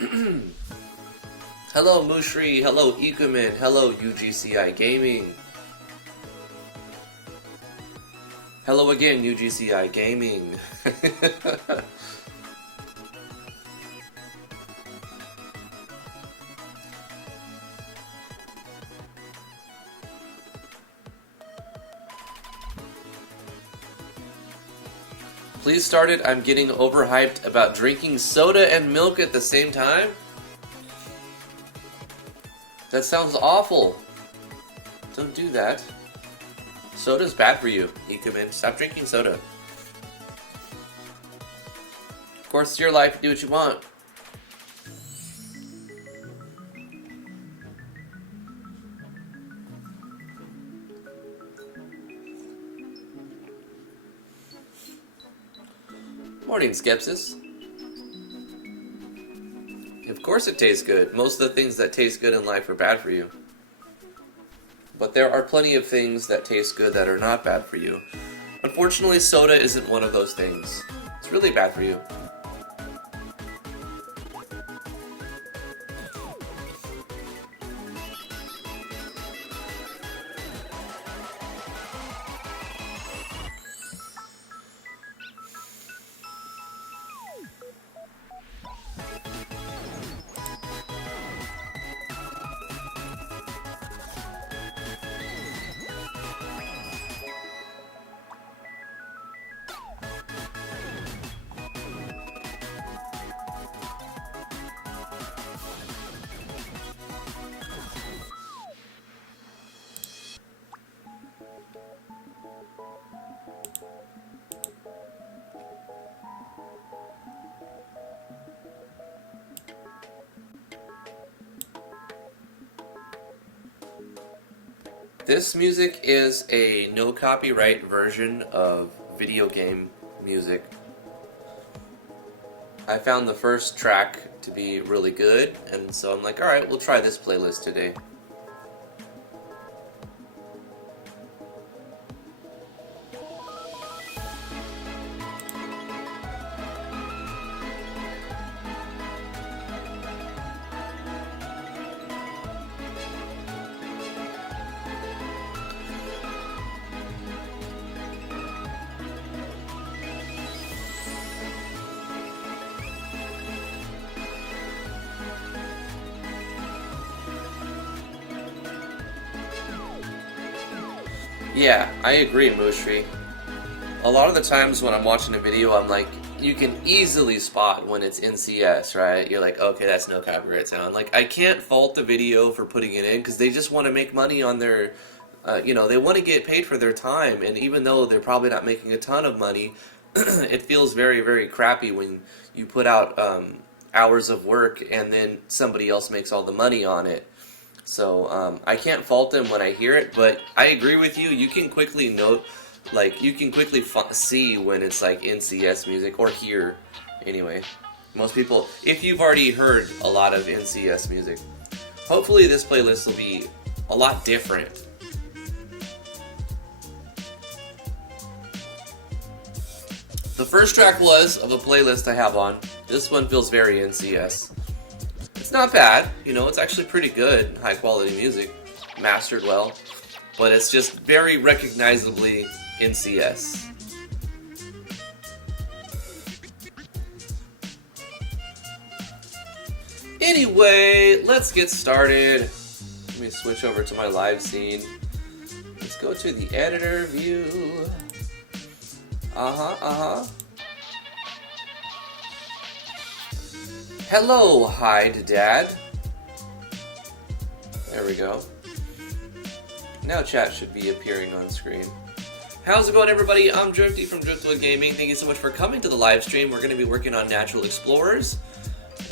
Hello Mushri, hello Ikumin, hello UGCI Gaming. Hello again UGCI Gaming. Please start it. I'm getting overhyped about drinking soda and milk at the same time. That sounds awful. Don't do that. Soda's bad for you, Ikumin. Stop drinking soda. Of course, it's your life. Do what you want. Morning, Skepsis. Of course it tastes good. Most of the things that taste good in life are bad for you. But there are plenty of things that taste good that are not bad for you. Unfortunately, soda isn't one of those things. It's really bad for you. This music is a no copyright version of video game music. I found the first track to be really good, and so I'm like, alright, we'll try this playlist today. Yeah, I agree, Mushri. A lot of the times when I'm watching a video, I'm like, you can easily spot when it's NCS, right? You're like, okay, that's no copyright sound. Like, I can't fault the video for putting it in because they just want to make money on their, they want to get paid for their time. And even though they're probably not making a ton of money, it feels very, very crappy when you put out hours of work and then somebody else makes all the money on it. So I can't fault them when I hear it, but I agree with you. You can quickly note, like, you can quickly see when it's like NCS music, or hear, anyway. Most people, if you've already heard a lot of NCS music, hopefully this playlist will be a lot different. The first track was of a playlist I have on. This one feels very NCS. It's not bad, it's actually pretty good, high quality music, mastered well, but it's just very recognizably NCS. Anyway, let's get started. Let me switch over to my live scene. Let's go to the editor view. Hello, Hide Dad. There we go. Now chat should be appearing on screen. How's it going, everybody? I'm Drifty from Driftwood Gaming. Thank you so much for coming to the live stream. We're going to be working on Natural Explorers.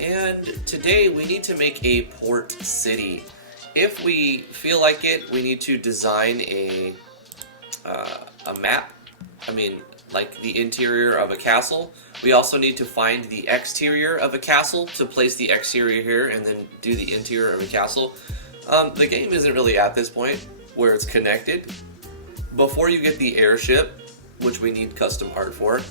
And today we need to make a port city. If we feel like it, we need to design a map. Like the interior of a castle. We also need to find the exterior of a castle to place the exterior here and then do the interior of a castle. The game isn't really at this point where it's connected. Before you get the airship, which we need custom art for,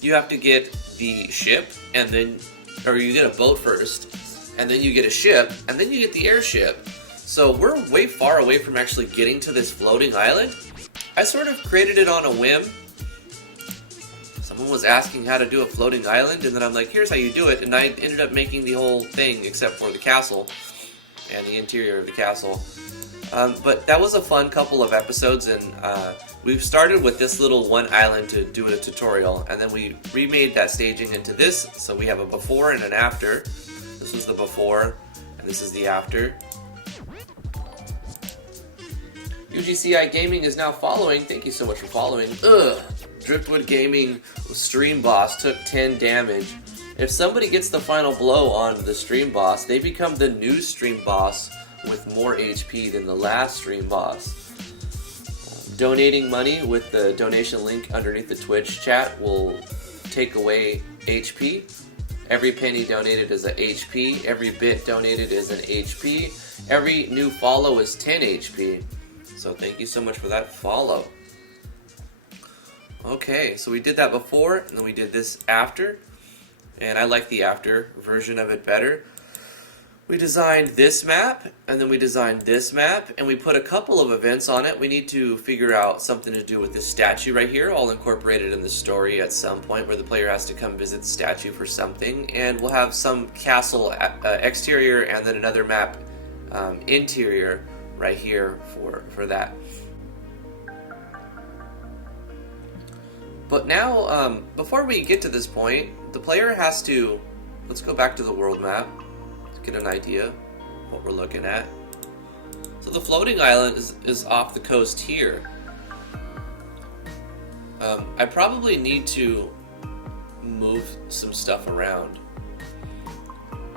you have to get the ship and then or you get a boat first, and then you get a ship, and then you get the airship. So we're way far away from actually getting to this floating island. I sort of created it on a whim. Someone was asking how to do a floating island, and then I'm like, here's how you do it, and I ended up making the whole thing except for the castle and the interior of the castle. But that was a fun couple of episodes, and we've started with this little one island to do a tutorial, and then we remade that staging into this, so we have a before and an after. This was the before, and this is the after. UGCI Gaming is now following. Thank you so much for following. Driftwood Gaming stream boss took 10 damage. If somebody gets the final blow on the stream boss, they become the new stream boss with more HP than the last stream boss. Donating money with the donation link underneath the Twitch chat will take away HP. Every penny donated is an HP. Every bit donated is an HP. Every new follow is 10 HP. So thank you so much for that follow. Okay, so we did that before, and then we did this after. And I like the after version of it better. We designed this map, and then we designed this map, and we put a couple of events on it. We need to figure out something to do with this statue right here. I'll incorporate it in the story at some point where the player has to come visit the statue for something. And we'll have some castle exterior and then another map interior right here for that. But now, before we get to this point, the player has to... Let's go back to the world map. Get an idea of what we're looking at. So the floating island is off the coast here. I probably need to move some stuff around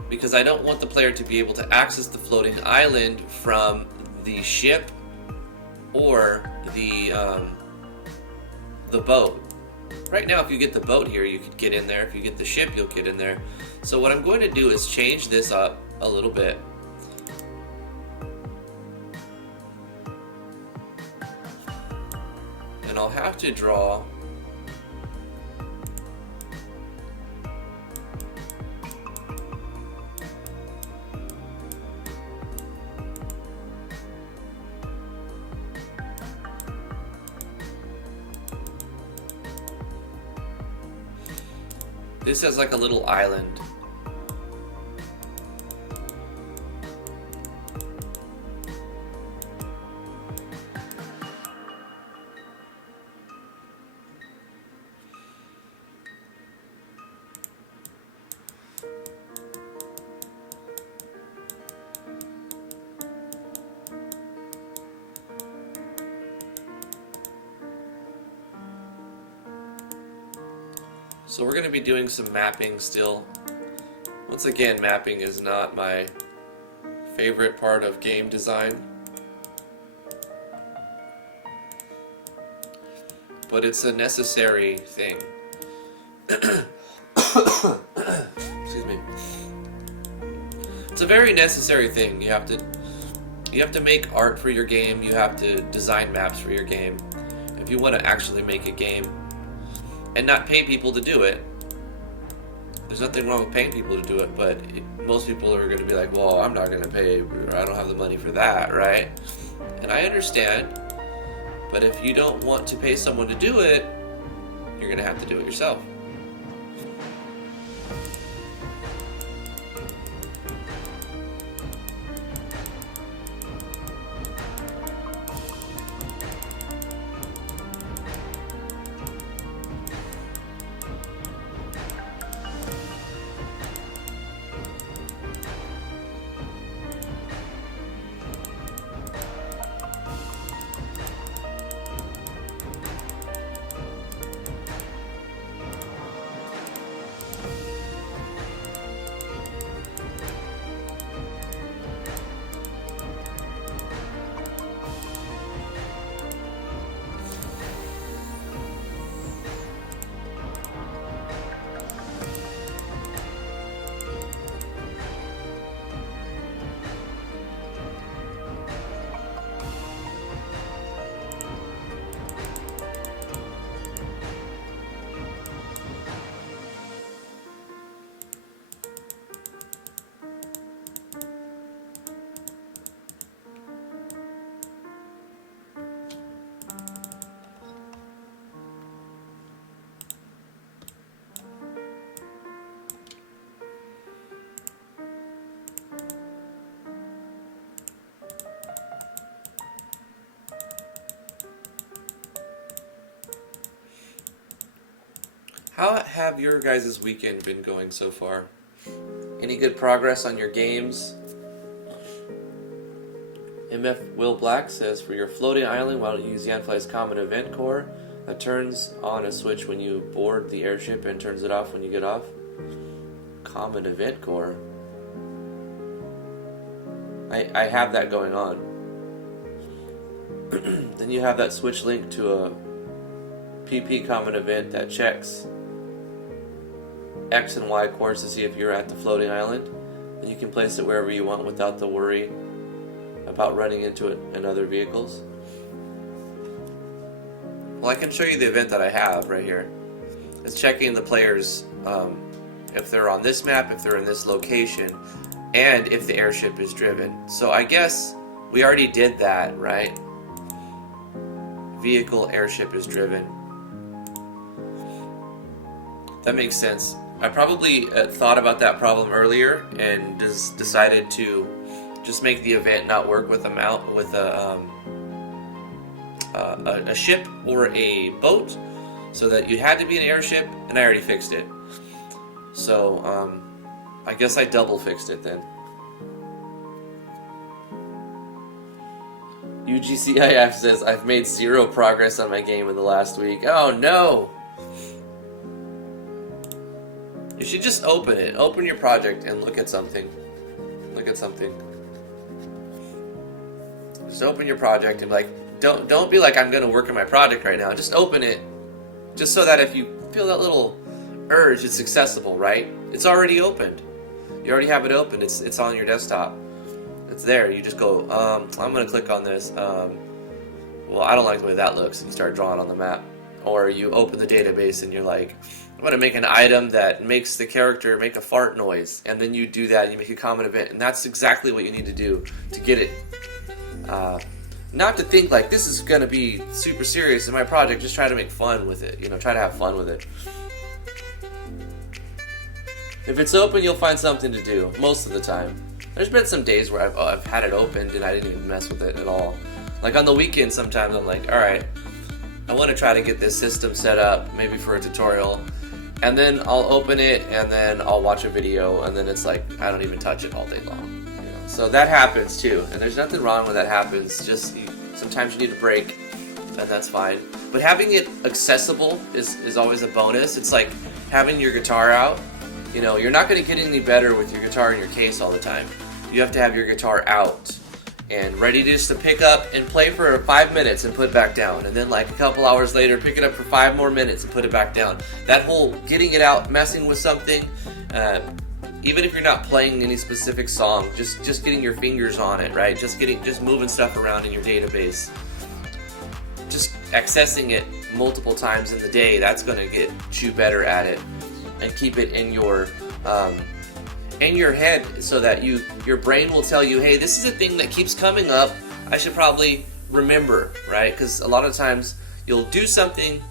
because I don't want the player to be able to access the floating island from the ship or the boat. Right now, if you get the boat here, you could get in there. If you get the ship, you'll get in there. So what I'm going to do is change this up a little bit. And I'll have to draw this as like a little island. So we're going to be doing some mapping still. Once again, mapping is not my favorite part of game design, but it's a necessary thing. Excuse me. It's a very necessary thing. You have to make art for your game. You have to design maps for your game. If you want to actually make a game and not pay people to do it. There's nothing wrong with paying people to do it, but most people are going to be like, well, I'm not going to pay, I don't have the money for that, right? And I understand, but if you don't want to pay someone to do it, you're going to have to do it yourself. How have your guys' weekend been going so far? Any good progress on your games? MF Will Black says, for your floating island, why don't you use Yanfly's common event core that turns on a switch when you board the airship and turns it off when you get off? Common event core? I have that going on. Then you have that switch link to a PP common event that checks X and Y course to see if you're at the floating island. And you can place it wherever you want without the worry about running into it in other vehicles. Well, I can show you the event that I have right here. It's checking the players if they're on this map, if they're in this location, and if the airship is driven. So I guess we already did that, right? Vehicle airship is driven. That makes sense. I probably thought about that problem earlier and just decided to just make the event not work with a ship or a boat, so that you had to be an airship, and I already fixed it. So I guess I double fixed it then. UGCIF says, I've made 0 progress on my game in the last week. Oh no! You should just open it. Open your project and look at something. Look at something. Just open your project and be like, don't be like, I'm going to work on my project right now. Just open it. Just so that if you feel that little urge, it's accessible, right? It's already opened. You already have it open. It's on your desktop. It's there. You just go, I'm going to click on this. Well, I don't like the way that looks. And you start drawing on the map. Or you open the database and you're like, I'm going to make an item that makes the character make a fart noise. And then you do that and you make a common event. And that's exactly what you need to do to get it. Not to think like, this is going to be super serious in my project. Just try to make fun with it. You know, try to have fun with it. If it's open, you'll find something to do most of the time. There's been some days where I've had it opened and I didn't even mess with it at all. Like on the weekend, sometimes I'm like, alright, I want to try to get this system set up, maybe for a tutorial. And then I'll open it and then I'll watch a video and then it's like, I don't even touch it all day long. You know? So that happens too. And there's nothing wrong when that happens. Just sometimes you need a break and that's fine. But having it accessible is always a bonus. It's like having your guitar out. You know, you're not going to get any better with your guitar in your case all the time. You have to have your guitar out and ready just to pick up and play for 5 minutes and put it back down. And then like a couple hours later, pick it up for 5 more minutes and put it back down. That whole getting it out, messing with something, even if you're not playing any specific song, just getting your fingers on it, right? Just moving stuff around in your database. Just accessing it multiple times in the day, that's going to get you better at it. And keep it in your head so that your brain will tell you, hey, this is a thing that keeps coming up. I should probably remember, right? Because a lot of times you'll do something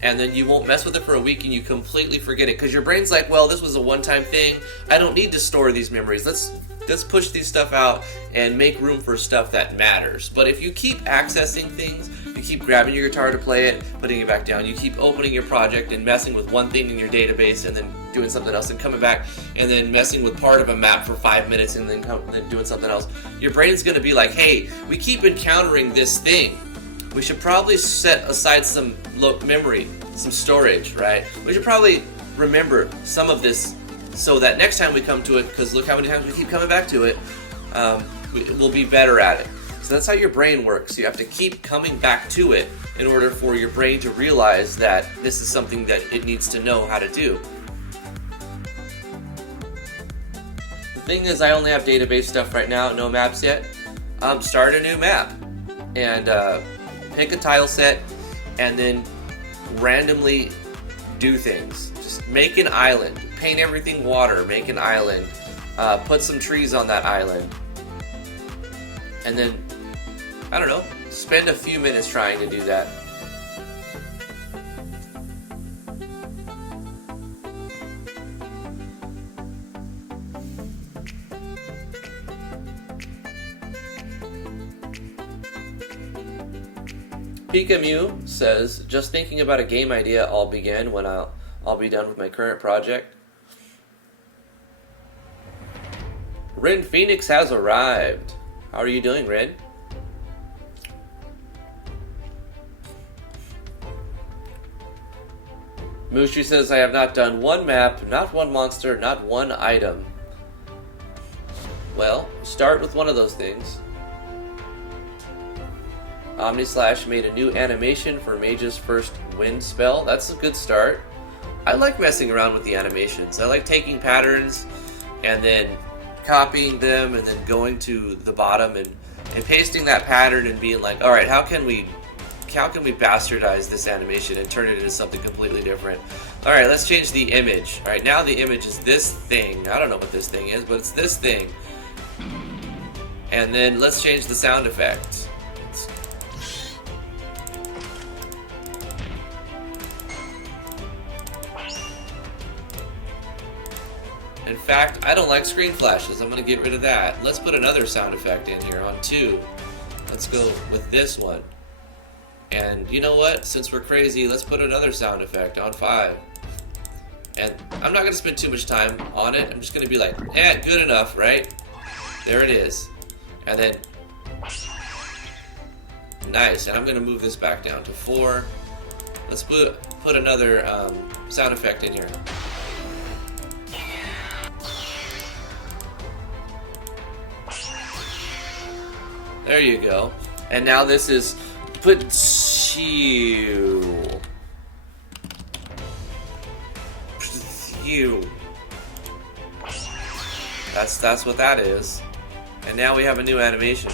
and then you won't mess with it for a week and you completely forget it because your brain's like, well, this was a one-time thing. I don't need to store these memories. Let's push these stuff out and make room for stuff that matters. But if you keep accessing things, you keep grabbing your guitar to play it, putting it back down, you keep opening your project and messing with one thing in your database and then doing something else and coming back and then messing with part of a map for 5 minutes and then doing something else, your brain's going to be like, hey, we keep encountering this thing. We should probably set aside some memory, some storage, right? We should probably remember some of this so that next time we come to it, because look how many times we keep coming back to it, we'll be better at it. So that's how your brain works. You have to keep coming back to it in order for your brain to realize that this is something that it needs to know how to do. The thing is, I only have database stuff right now, no maps yet. Start a new map and pick a tile set and then randomly do things. Just make an island, paint everything water, make an island, put some trees on that island, and then, I don't know, spend a few minutes trying to do that. Pika Mew says, just thinking about a game idea all began when I'll be done with my current project. Rin Phoenix has arrived. How are you doing, Rin? Mushi says, I have not done one map, not one monster, not one item. Well, start with one of those things. Omnislash made a new animation for Mage's first wind spell. That's a good start. I like messing around with the animations. I like taking patterns and then copying them and then going to the bottom and pasting that pattern and being like, alright, how can we bastardize this animation and turn it into something completely different? Alright, let's change the image. Alright, now the image is this thing. I don't know what this thing is, but it's this thing. And then let's change the sound effect. In fact, I don't like screen flashes. I'm going to get rid of that. Let's put another sound effect in here on 2. Let's go with this one. And you know what? Since we're crazy, let's put another sound effect on 5. And I'm not going to spend too much time on it. I'm just going to be like, good enough, right? There it is. And then, nice. And I'm going to move this back down to 4. Let's put another sound effect in here. There you go. And now this is Pactor. That's what that is. And now we have a new animation.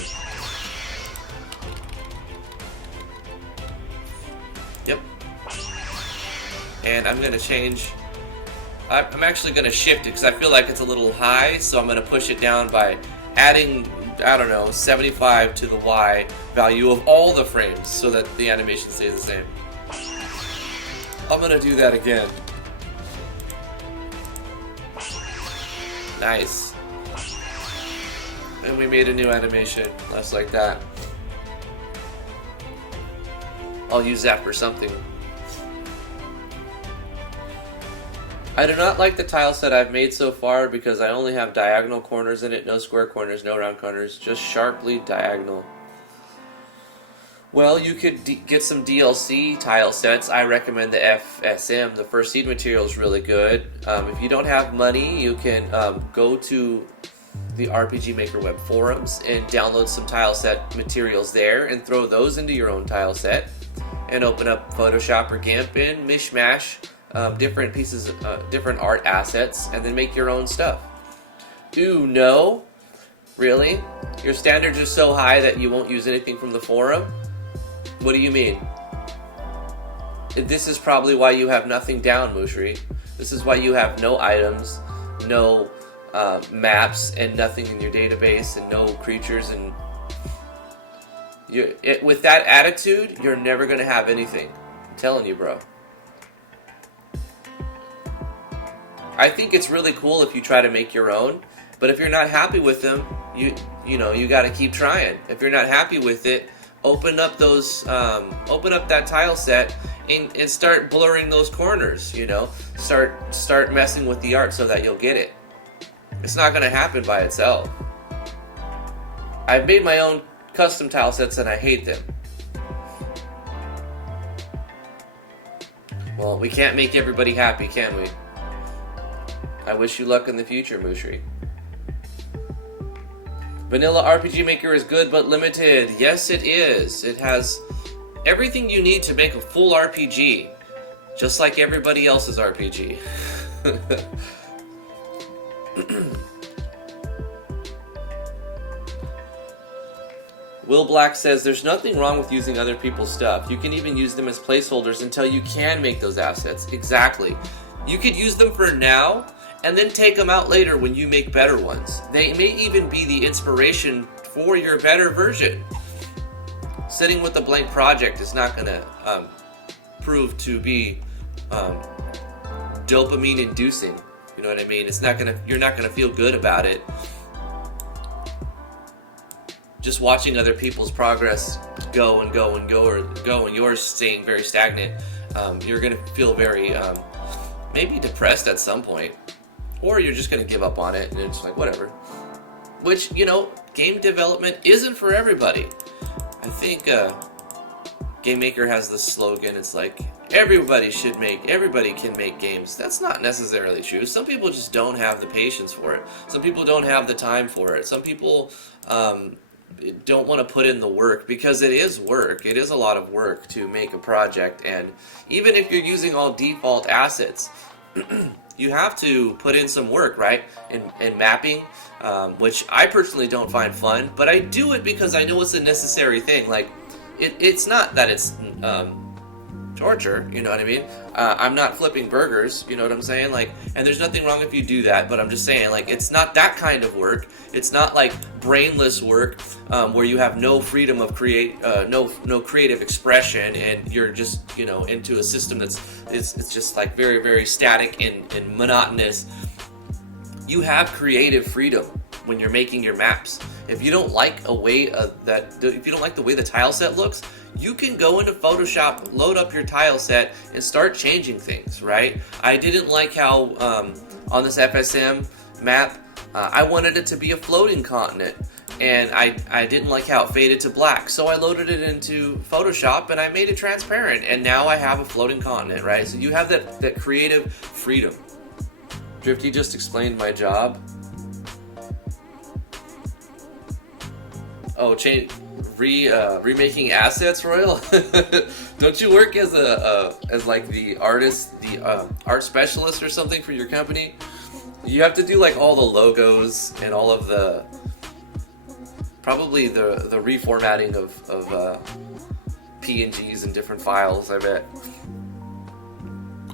Yep. And I'm gonna change. I'm actually gonna shift it because I feel like it's a little high, so I'm gonna push it down by adding, I don't know, 75 to the Y value of all the frames so that the animation stays the same. I'm gonna do that again. Nice. And we made a new animation, just like that. I'll use that for something. I do not like the tile set I've made so far because I only have diagonal corners in it, no square corners, no round corners, just sharply diagonal. Well, you could get some DLC tile sets. I recommend the FSM, the First Seed material is really good. If you don't have money, you can go to the RPG Maker web forums and download some tile set materials there and throw those into your own tile set and open up Photoshop or GIMP and mishmash different pieces, different art assets, and then make your own stuff. Ooh, no? Really? Your standards are so high that you won't use anything from the forum? What do you mean? This is probably why you have nothing down, Mushri. This is why you have no items, no maps, and nothing in your database, and no creatures, and with that attitude, you're never going to have anything. I'm telling you, bro. I think it's really cool if you try to make your own, but if you're not happy with them, you got to keep trying. If you're not happy with it, open up that tile set and start blurring those corners. Start messing with the art so that you'll get it. It's not going to happen by itself. I've made my own custom tile sets and I hate them. Well, we can't make everybody happy, can we? I wish you luck in the future, Mushri. Vanilla RPG Maker is good but limited. Yes, it is. It has everything you need to make a full RPG, just like everybody else's RPG. Will Black says, there's nothing wrong with using other people's stuff. You can even use them as placeholders until you can make those assets. Exactly. You could use them for now, and then take them out later when you make better ones. They may even be the inspiration for your better version. Sitting with a blank project is not going to prove to be dopamine inducing. You know what I mean? You're not gonna feel good about it. Just watching other people's progress go and go and go, and yours staying very stagnant, you're gonna feel very maybe depressed at some point, or you're just going to give up on it and it's like whatever. Which, you know, game development isn't for everybody. I think Game Maker has this slogan, it's like everybody can make games. That's not necessarily true. Some people just don't have the patience for it. Some people don't have the time for it. Some people don't want to put in the work, because it is work. It is a lot of work to make a project, and even if you're using all default assets, you have to put in some work, right? In mapping, which I personally don't find fun, but I do it because I know it's a necessary thing. Like, it's not that it's torture, you know what I mean? I'm not flipping burgers, you know what I'm saying? Like, and there's nothing wrong if you do that, but I'm just saying, like, it's not that kind of work. It's not like brainless work, where you have no freedom of no creative expression, and you're just, you know, into a system that's it's just like very, very static and monotonous. You have creative freedom when you're making your maps. If you don't like if you don't like the way the tile set looks, you can go into Photoshop, load up your tile set, and start changing things, right? I didn't like how on this FSM map, I wanted it to be a floating continent, and I didn't like how it faded to black, so I loaded it into Photoshop and I made it transparent, and now I have a floating continent, right? So you have that creative freedom. Drifty just explained my job. Oh, remaking assets, Royal. Don't you work as like the artist, the art specialist or something for your company? You have to do like all the logos and all of the probably the reformatting of PNGs and different files, I bet.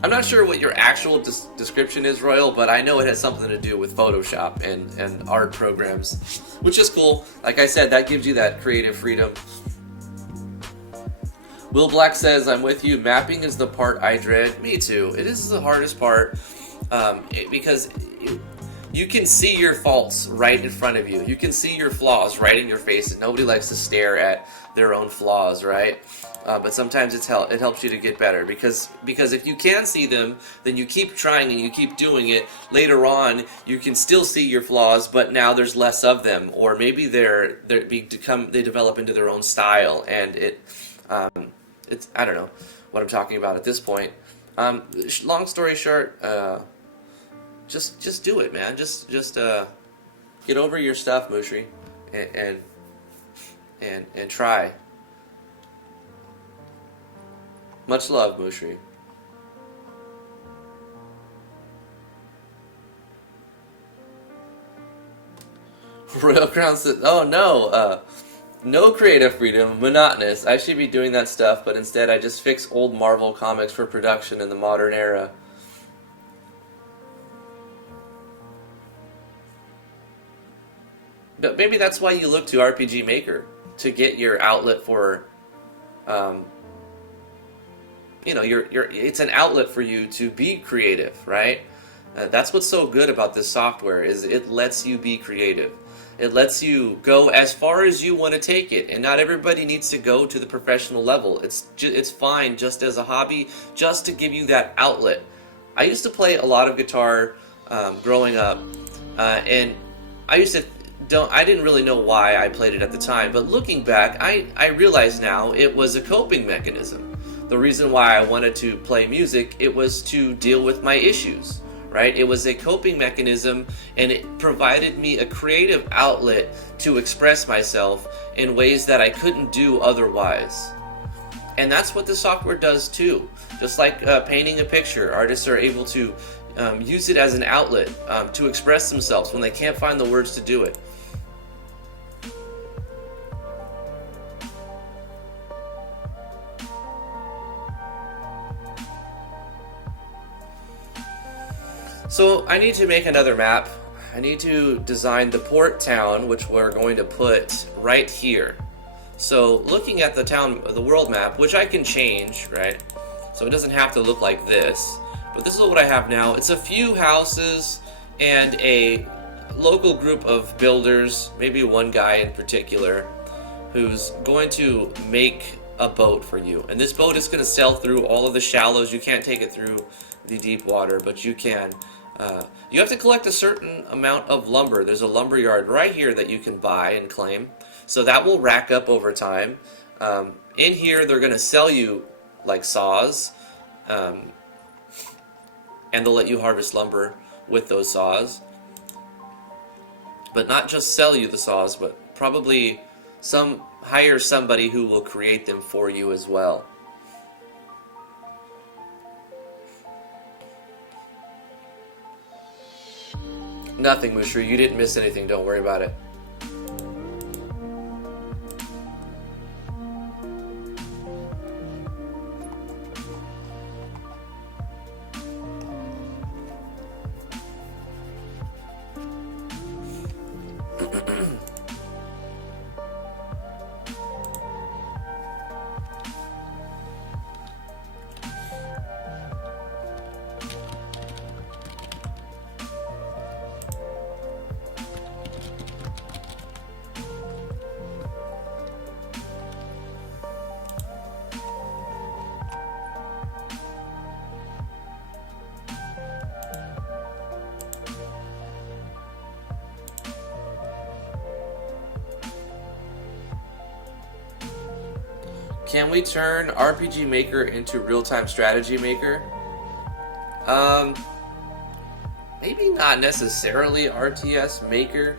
I'm not sure what your actual description is, Royal, but I know it has something to do with Photoshop and art programs, which is cool. Like I said, that gives you that creative freedom. Will Black says, I'm with you. Mapping is the part I dread. Me too. It is the hardest part, because you can see your faults right in front of you. You can see your flaws right in your face, and nobody likes to stare at their own flaws, right? But sometimes it helps you to get better, because if you can see them, then you keep trying and you keep doing it. Later on, you can still see your flaws, but now there's less of them, or maybe they develop into their own style, and it's I don't know what I'm talking about at this point. Long story short, just do it, man. Just get over your stuff, Mushri, and try. Much love, Mushri. Royal Crown says, oh no, no creative freedom, monotonous. I should be doing that stuff, but instead I just fix old Marvel comics for production in the modern era. But maybe that's why you look to RPG Maker, to get your outlet for, it's an outlet for you to be creative, right? That's what's so good about this software, is it lets you be creative. It lets you go as far as you want to take it, and not everybody needs to go to the professional level. It's fine just as a hobby, just to give you that outlet. I used to play a lot of guitar growing up, and I didn't really know why I played it at the time, but looking back, I realize now it was a coping mechanism. The reason why I wanted to play music, it was to deal with my issues, right? It was a coping mechanism, and it provided me a creative outlet to express myself in ways that I couldn't do otherwise. And that's what the software does too. Just like painting a picture, artists are able to use it as an outlet to express themselves when they can't find the words to do it. So I need to make another map. I need to design the port town, which we're going to put right here. So looking at the world map, which I can change, right? So it doesn't have to look like this, but this is what I have now. It's a few houses and a local group of builders, maybe one guy in particular, who's going to make a boat for you. And this boat is going to sail through all of the shallows. You can't take it through the deep water, but you can. You have to collect a certain amount of lumber. There's a lumber yard right here that you can buy and claim. So that will rack up over time. In here, they're going to sell you like saws, and they'll let you harvest lumber with those saws. But not just sell you the saws, but probably hire somebody who will create them for you as well. Nothing, Mushri. You didn't miss anything. Don't worry about it. Can we turn RPG Maker into real-time strategy maker? Maybe not necessarily RTS Maker.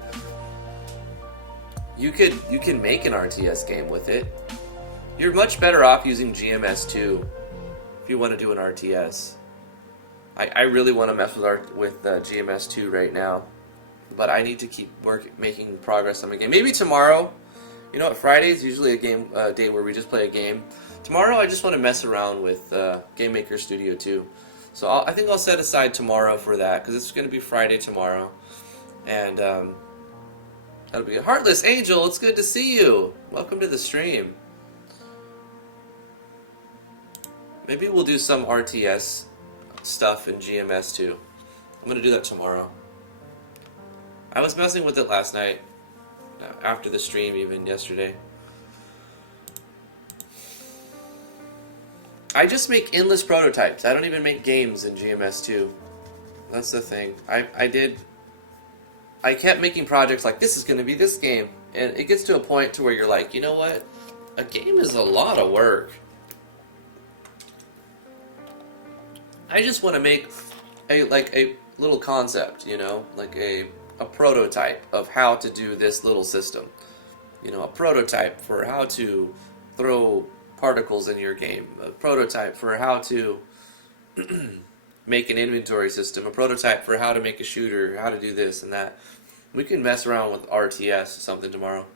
You can make an RTS game with it. You're much better off using GMS2 if you want to do an RTS. I really want to mess with GMS2 right now, but I need to keep making progress on my game. Maybe tomorrow. You know what, Friday is usually a game day where we just play a game. Tomorrow I just want to mess around with Game Maker Studio 2. So I think I'll set aside tomorrow for that, because it's going to be Friday tomorrow. And that'll be good. Heartless Angel, it's good to see you. Welcome to the stream. Maybe we'll do some RTS stuff in GMS too. I'm going to do that tomorrow. I was messing with it last night. After the stream, even yesterday. I just make endless prototypes. I don't even make games in GMS2. That's the thing. I kept making projects like, this is going to be this game. And it gets to a point to where you're like, you know what? A game is a lot of work. I just want to make a little concept, you know? Like a prototype of how to do this little system. You know, a prototype for how to throw particles in your game. A prototype for how to make an inventory system. A prototype for how to make a shooter, how to do this and that. We can mess around with RTS or something tomorrow.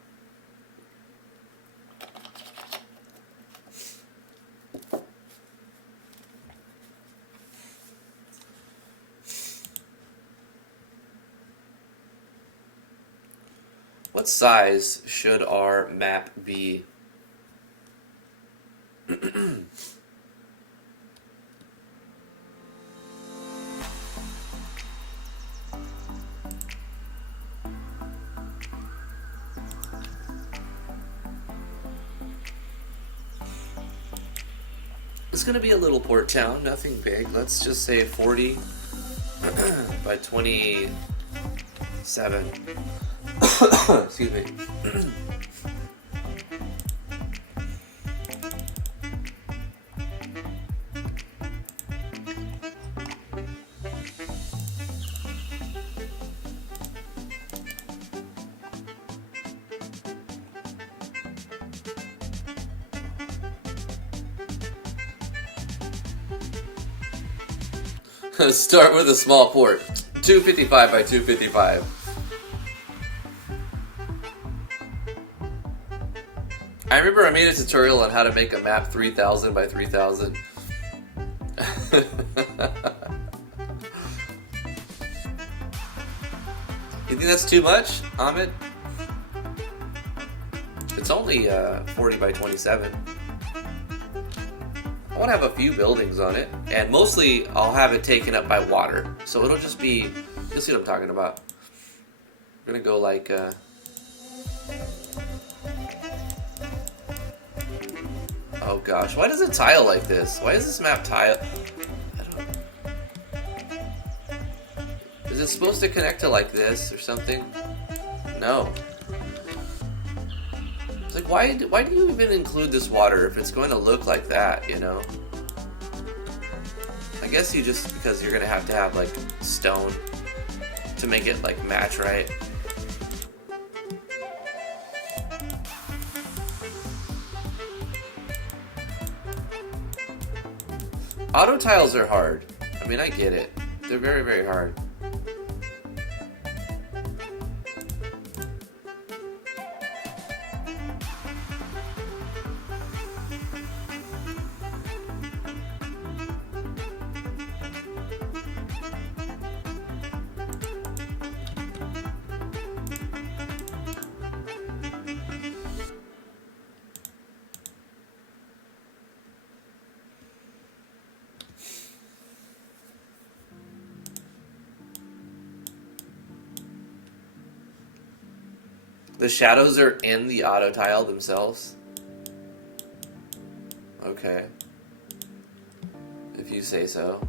What size should our map be? It's going to be a little port town, nothing big. Let's just say 40 by 27. Excuse me. Start with a small port. 255 by 255. I remember I made a tutorial on how to make a map 3000 by 3000. You think that's too much, Ahmed? It's only 40 by 27. I want to have a few buildings on it, and mostly I'll have it taken up by water. So it'll just be, you'll see what I'm talking about. We're gonna go like, Oh gosh, why does it tile like this? Why is this map tile? I don't... Is it supposed to connect to like this or something? No. It's like, why do you even include this water if it's going to look like that, you know? I guess you just, because you're going to have like stone to make it like match right. Auto tiles are hard. I mean, I get it. They're very, very hard. The shadows are in the auto tile themselves? Okay. If you say so.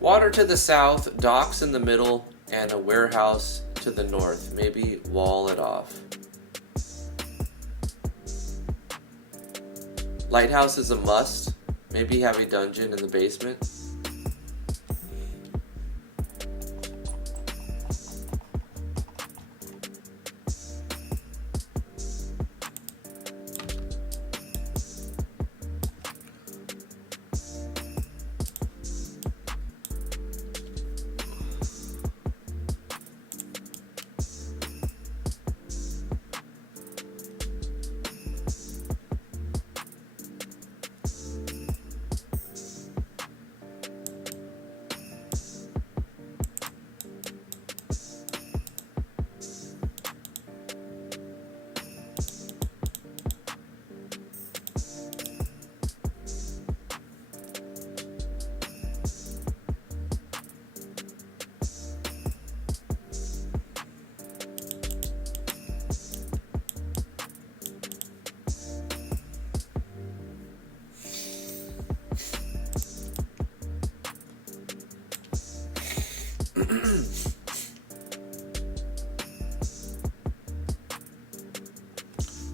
Water to the south, docks in the middle, and a warehouse to the north. Maybe wall it off. Lighthouse is a must. Maybe have a dungeon in the basement.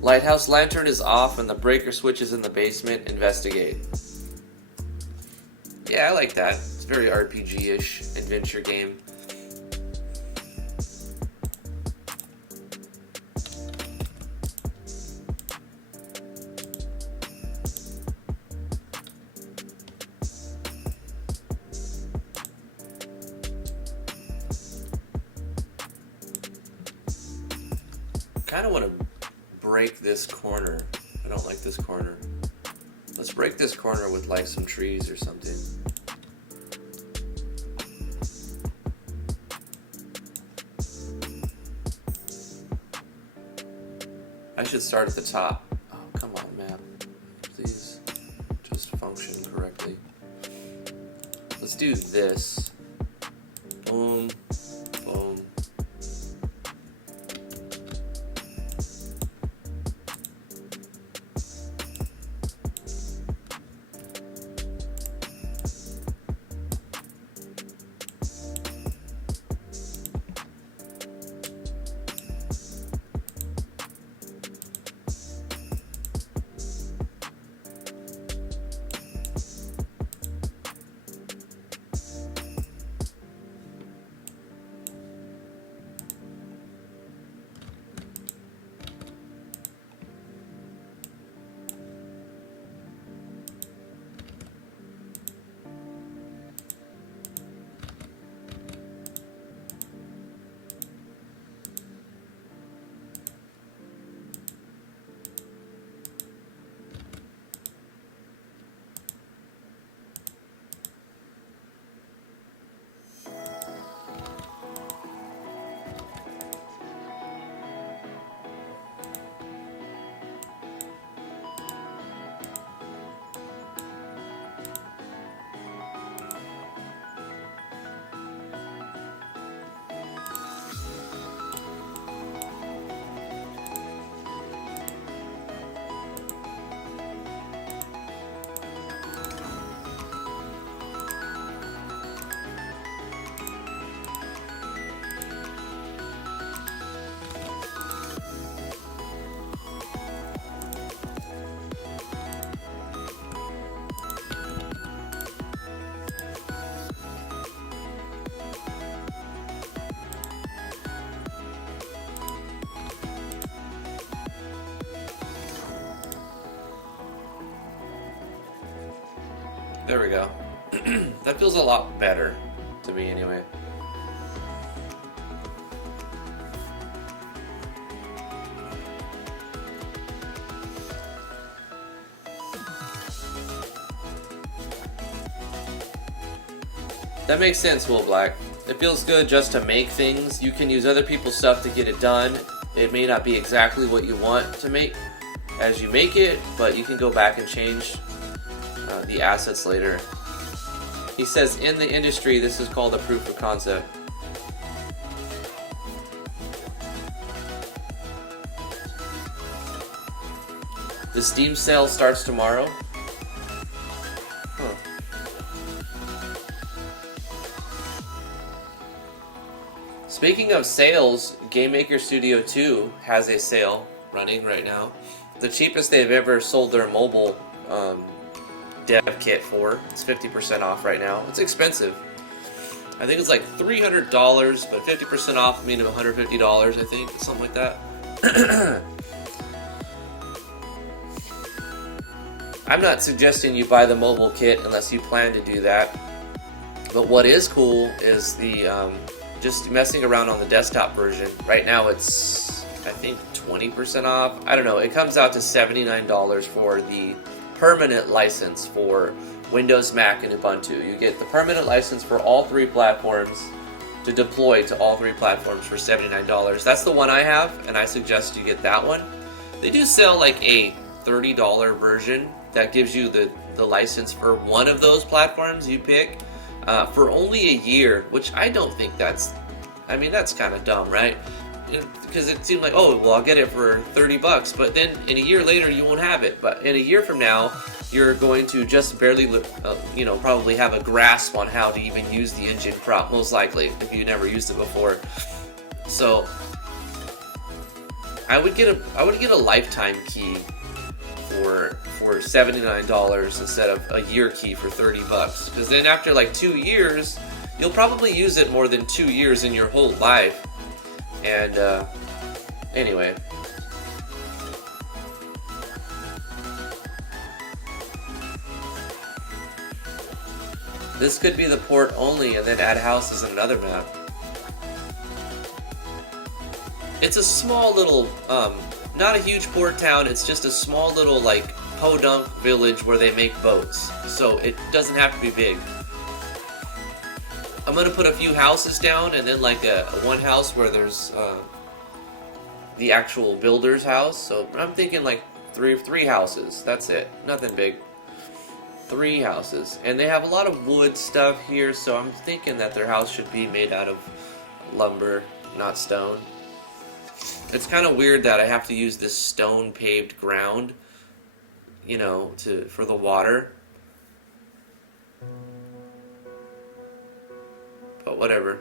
Lighthouse lantern is off and the breaker switch is in the basement. Investigate. Yeah, I like that. It's very RPG-ish adventure game. Kind of want to break this corner. I don't like this corner. Let's break this corner with like some trees or something. I should start at the top. Oh, come on, man. Please just function correctly. Let's do this. Boom. Boom. There we go. That feels a lot better to me anyway. That makes sense, Will Black. It feels good just to make things. You can use other people's stuff to get it done. It may not be exactly what you want to make as you make it, but you can go back and change the assets later. He says in the industry this is called a proof of concept. The Steam sale starts tomorrow. Huh. Speaking of sales, Game Maker Studio 2 has a sale running right now. The cheapest they've ever sold their mobile dev kit for. It's 50% off right now. It's expensive. I think it's like $300, but 50% off meaning $150, I think, something like that. I'm not suggesting you buy the mobile kit unless you plan to do that. But what is cool is the just messing around on the desktop version. Right now it's, I think, 20% off. I don't know. It comes out to $79 for the permanent license for Windows, Mac, and Ubuntu. You get the permanent license for all three platforms to deploy to all three platforms for $79. That's the one I have, and I suggest you get that one. They do sell like a $30 version that gives you the license for one of those platforms you pick. For only a year, which I don't think that's kind of dumb, right? Because it seemed like, oh, well, I'll get it for $30, but then in a year later, you won't have it. But in a year from now, you're going to just barely, probably have a grasp on how to even use the engine, most likely, if you never used it before. So, I would get a lifetime key for $79 instead of a year key for $30. Because then after like 2 years, you'll probably use it more than 2 years in your whole life. And anyway. This could be the port only and then add houses in another map. It's a small little, not a huge port town, it's just a small little like podunk village where they make boats. So it doesn't have to be big. I'm gonna put a few houses down and then like a one house where there's the actual builder's house. So I'm thinking like three houses. That's it. Nothing big. 3 houses. And they have a lot of wood stuff here, so I'm thinking that their house should be made out of lumber, not stone. It's kind of weird that I have to use this stone paved ground, for the water. But whatever.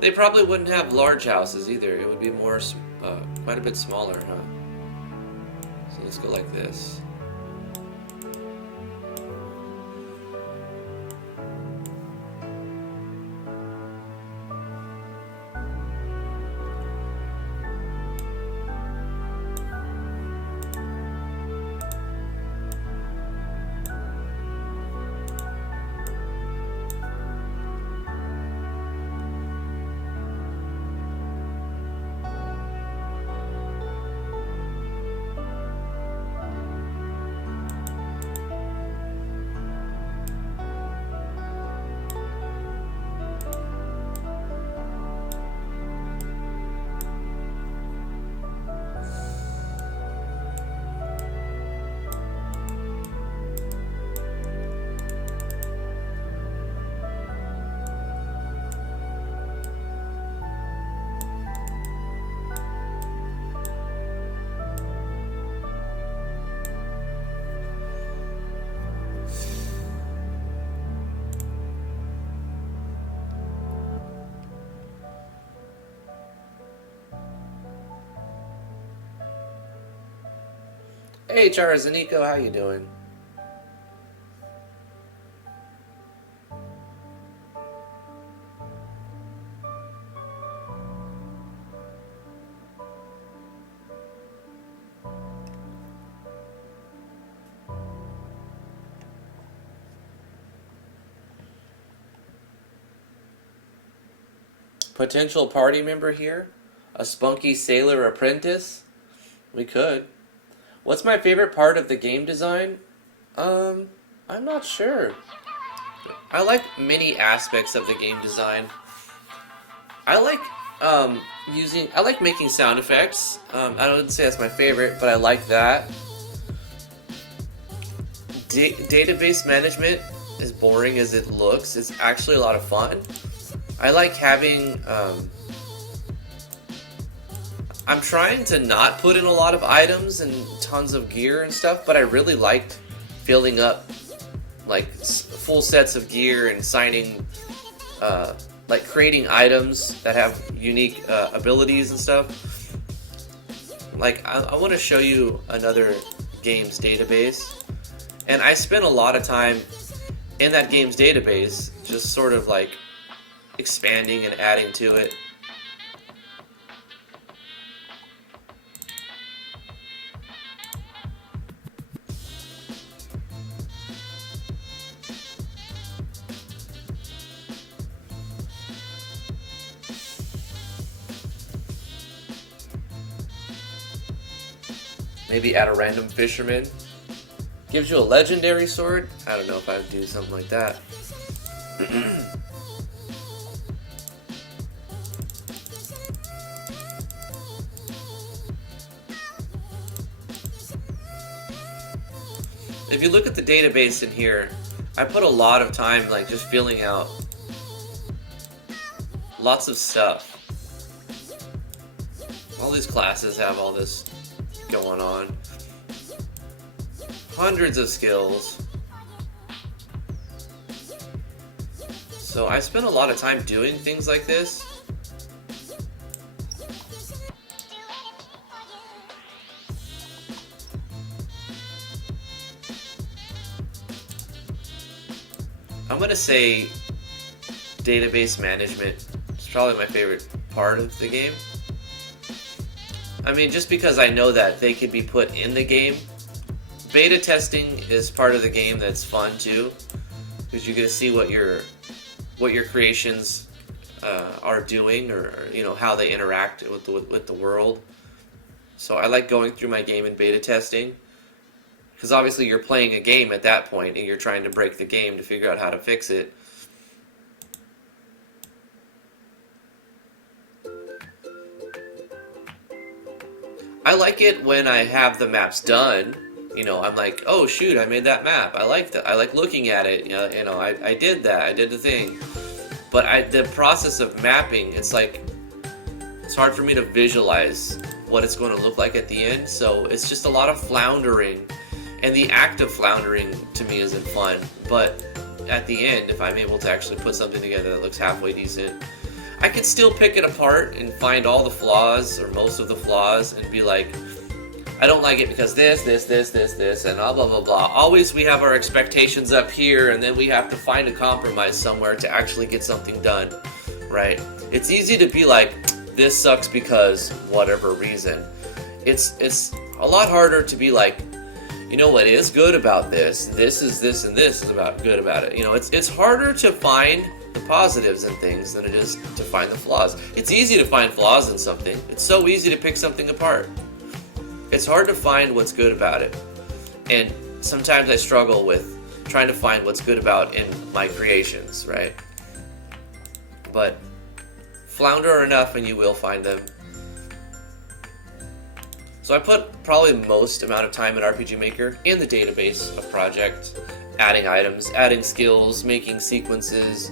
They probably wouldn't have large houses either. It would be more, quite a bit smaller, huh? So let's go like this. Hey, Charazanico, how you doing? Potential party member here? A spunky sailor apprentice? We could. What's my favorite part of the game design? I'm not sure. I like many aspects of the game design. I like I like making sound effects. I wouldn't say that's my favorite, but I like that. Database management, as boring as it looks, it's actually a lot of fun. I like having, I'm trying to not put in a lot of items and tons of gear and stuff, but I really liked filling up like full sets of gear and signing, like creating items that have unique abilities and stuff. Like I want to show you another game's database, and I spent a lot of time in that game's database just sort of like expanding and adding to it. Maybe add a random fisherman. Gives you a legendary sword. I don't know if I would do something like that. If you look at the database in here, I put a lot of time like just filling out lots of stuff. All these classes have all this going on. Hundreds of skills. So I spent a lot of time doing things like this. I'm gonna say database management is probably my favorite part of the game. I mean, just because I know that they can be put in the game. Beta testing is part of the game that's fun too, because you get to see what your creations are doing, or you know how they interact with the world. So I like going through my game in beta testing. Because obviously you're playing a game at that point and you're trying to break the game to figure out how to fix it. I like it when I have the maps done. You know, I'm like, oh shoot, I made that map. I like that. I like looking at it. You know, I did that. I did the thing. But the process of mapping, it's like, it's hard for me to visualize what it's going to look like at the end. So it's just a lot of floundering. And the act of floundering to me isn't fun, but at the end, if I'm able to actually put something together that looks halfway decent, I could still pick it apart and find all the flaws, or most of the flaws, and be like, I don't like it because this, and blah, blah, blah, blah. Always we have our expectations up here, and then we have to find a compromise somewhere to actually get something done, right? It's easy to be like, this sucks because whatever reason. It's a lot harder to be like, you know what is good about this? This is this and this is good about it. You know, it's harder to find the positives in things than it is to find the flaws. It's easy to find flaws in something. It's so easy to pick something apart. It's hard to find what's good about it. And sometimes I struggle with trying to find what's good about in my creations, right? But flounder enough and you will find them. So I put probably most amount of time in RPG Maker in the database of project, adding items, adding skills, making sequences,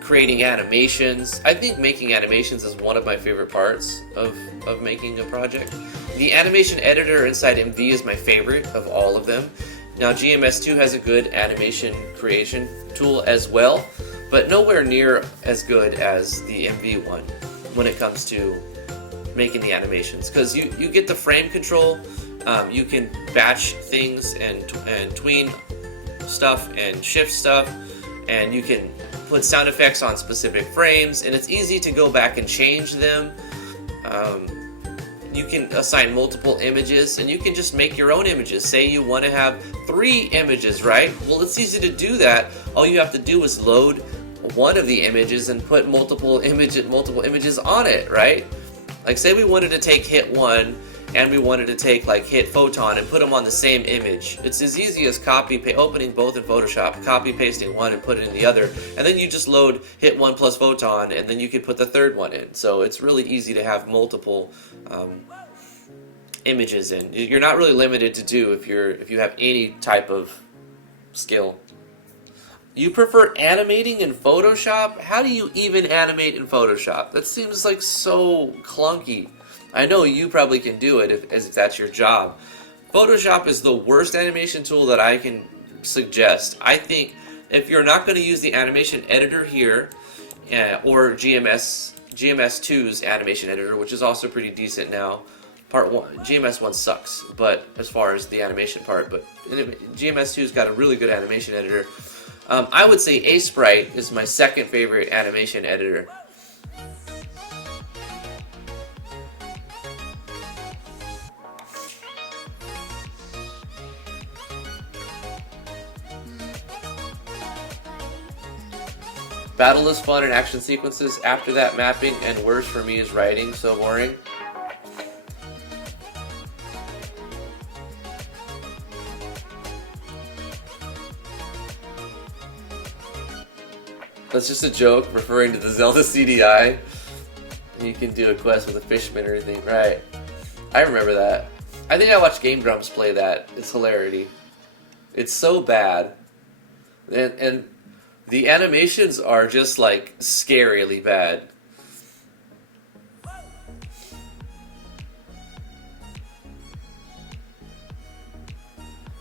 creating animations. I think making animations is one of my favorite parts of making a project. The animation editor inside MV is my favorite of all of them. Now GMS2 has a good animation creation tool as well, but nowhere near as good as the MV one when it comes to making the animations, because you get the frame control You can batch things and tween stuff and shift stuff, and you can put sound effects on specific frames, and it's easy to go back and change them. You can assign multiple images, and you can just make your own images. Say you want to have 3 images, right? Well, it's easy to do that. All you have to do is load one of the images and put multiple images on it, right? Like, say we wanted to take hit 1 and we wanted to take like hit photon and put them on the same image. It's as easy as opening both in Photoshop, copy pasting one and put it in the other, and then you just load hit 1 plus photon, and then you can put the third one in. So it's really easy to have multiple images in. You're not really limited to 2 if you have any type of skill. You prefer animating in Photoshop? How do you even animate in Photoshop? That seems like so clunky. I know you probably can do it if that's your job. Photoshop is the worst animation tool that I can suggest. I think if you're not going to use the animation editor here, or GMS2's animation editor, which is also pretty decent now. Part 1, GMS1 sucks, but as far as the animation part, but GMS2's got a really good animation editor. I would say Asprite is my second favorite animation editor. Battle is fun and action sequences. After that, mapping, and worse for me is writing. So boring. That's just a joke referring to the Zelda CDI. You can do a quest with a fishman or anything. Right. I remember that. I think I watched Game Grumps play that. It's hilarity. It's so bad. And the animations are just like scarily bad.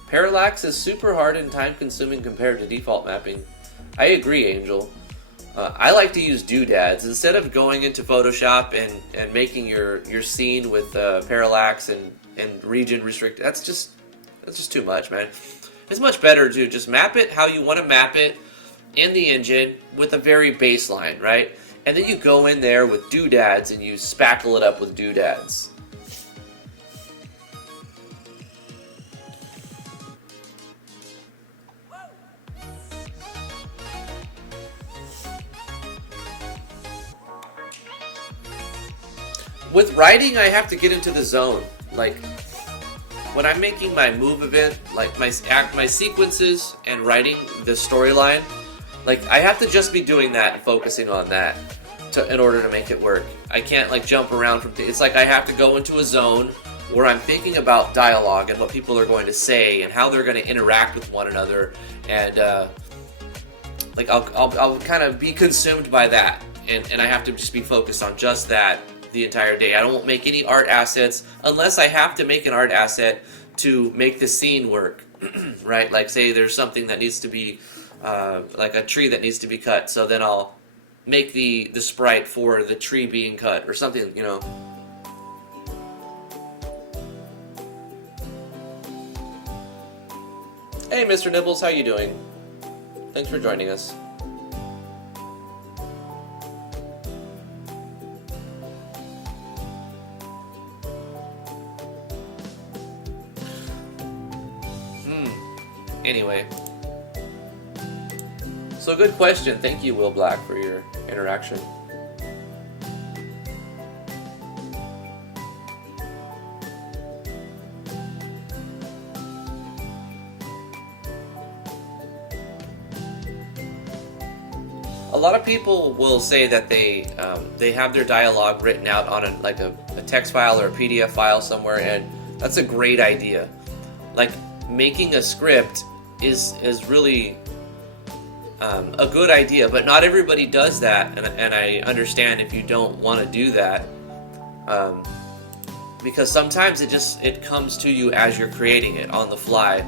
Parallax is super hard and time consuming compared to default mapping. I agree, Angel. I like to use doodads instead of going into Photoshop and making your scene with parallax and region restrict. That's just too much, man. It's much better to just map it how you want to map it in the engine with a very baseline, right? And then you go in there with doodads and you spackle it up with doodads. With writing, I have to get into the zone. Like, when I'm making my move event, like my sequences and writing the storyline, like, I have to just be doing that and focusing on that in order to make it work. I can't, like, jump around from things. It's like I have to go into a zone where I'm thinking about dialogue and what people are going to say and how they're going to interact with one another. And, like, I'll kind of be consumed by that. And I have to just be focused on just that the entire day. I don't make any art assets unless I have to make an art asset to make the scene work, right? Like, say there's something that needs to be, like a tree that needs to be cut, so then I'll make the sprite for the tree being cut or something, you know. Hey, Mr. Nibbles, how you doing? Thanks for joining us. Anyway, so good question. Thank you, Will Black, for your interaction. A lot of people will say that they have their dialogue written out on a text file or a PDF file somewhere, and that's a great idea. Like, making a script is really a good idea, but not everybody does that, and I understand if you don't want to do that, because sometimes it comes to you as you're creating it on the fly,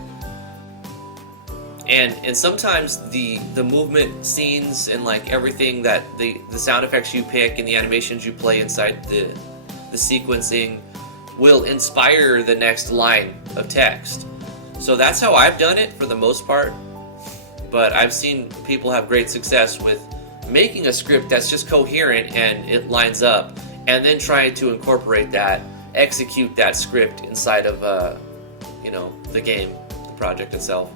and sometimes the movement scenes and like everything that the sound effects you pick and the animations you play inside the sequencing will inspire the next line of text. So that's how I've done it for the most part. But I've seen people have great success with making a script that's just coherent and it lines up, and then trying to incorporate that, execute that script inside of, you know, the game, the project itself.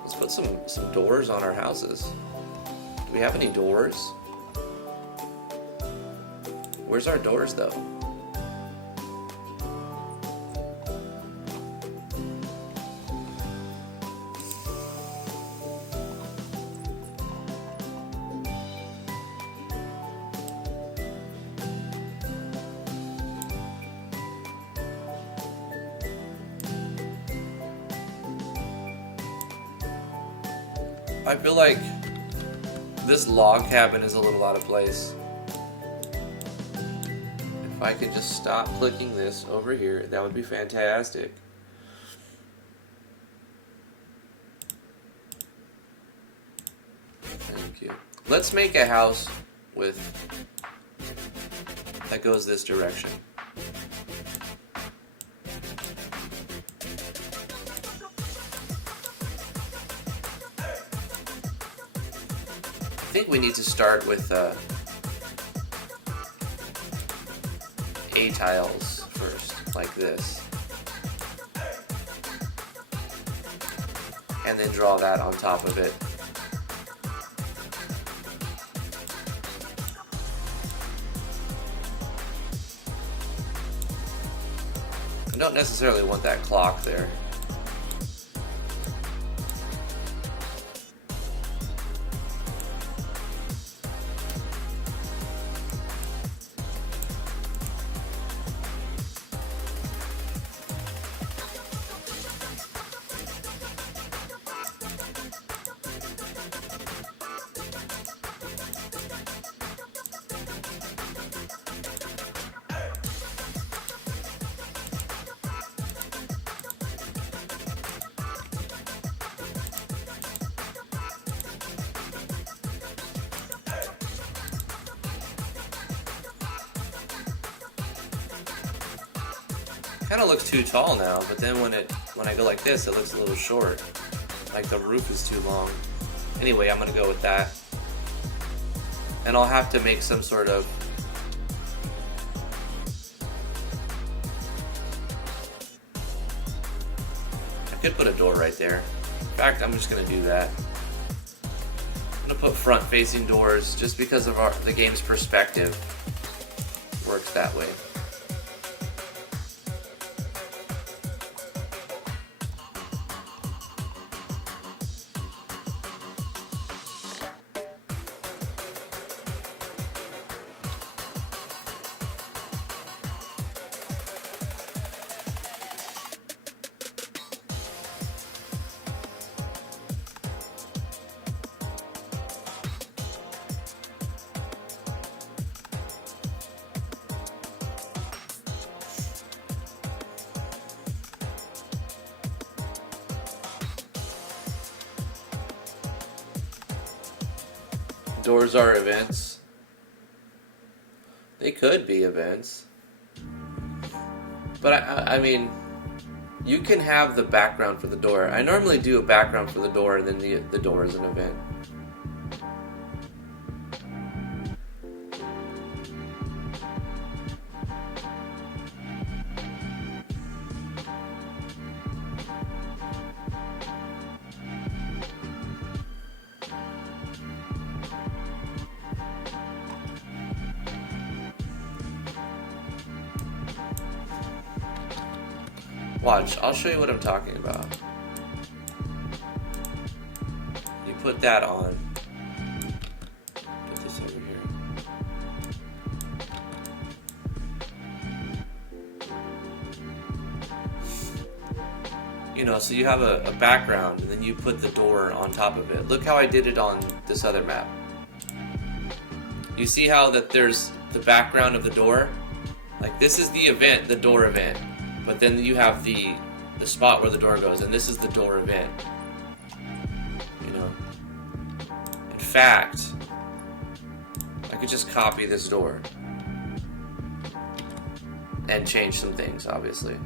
Let's put some doors on our houses. Do we have any doors? Where's our doors though? I feel like this log cabin is a little out of place. If I could just stop clicking this over here, that would be fantastic. Thank you. Let's make a house with that goes this direction. I think we need to start with A tiles first, like this. And then draw that on top of it. I don't necessarily want that clock there. Kind of looks too tall now, but then when I go like this, it looks a little short. Like the roof is too long. Anyway, I'm gonna go with that. And I'll have to make some sort of I could put a door right there. In fact, I'm just gonna do that. I'm gonna put front-facing doors just because of the game's perspective works that way. Doors are events. They could be events. But I mean, you can have the background for the door. I normally do a background for the door and then the door is an event. Watch, I'll show you what I'm talking about. You put that on. Put this over here. You know, so you have a background and then you put the door on top of it. Look how I did it on this other map. You see how that there's the background of the door? Like this is the event, the door event. But then you have the spot where the door goes, and this is the door event. You know? In fact, just copy this door and change some things, obviously.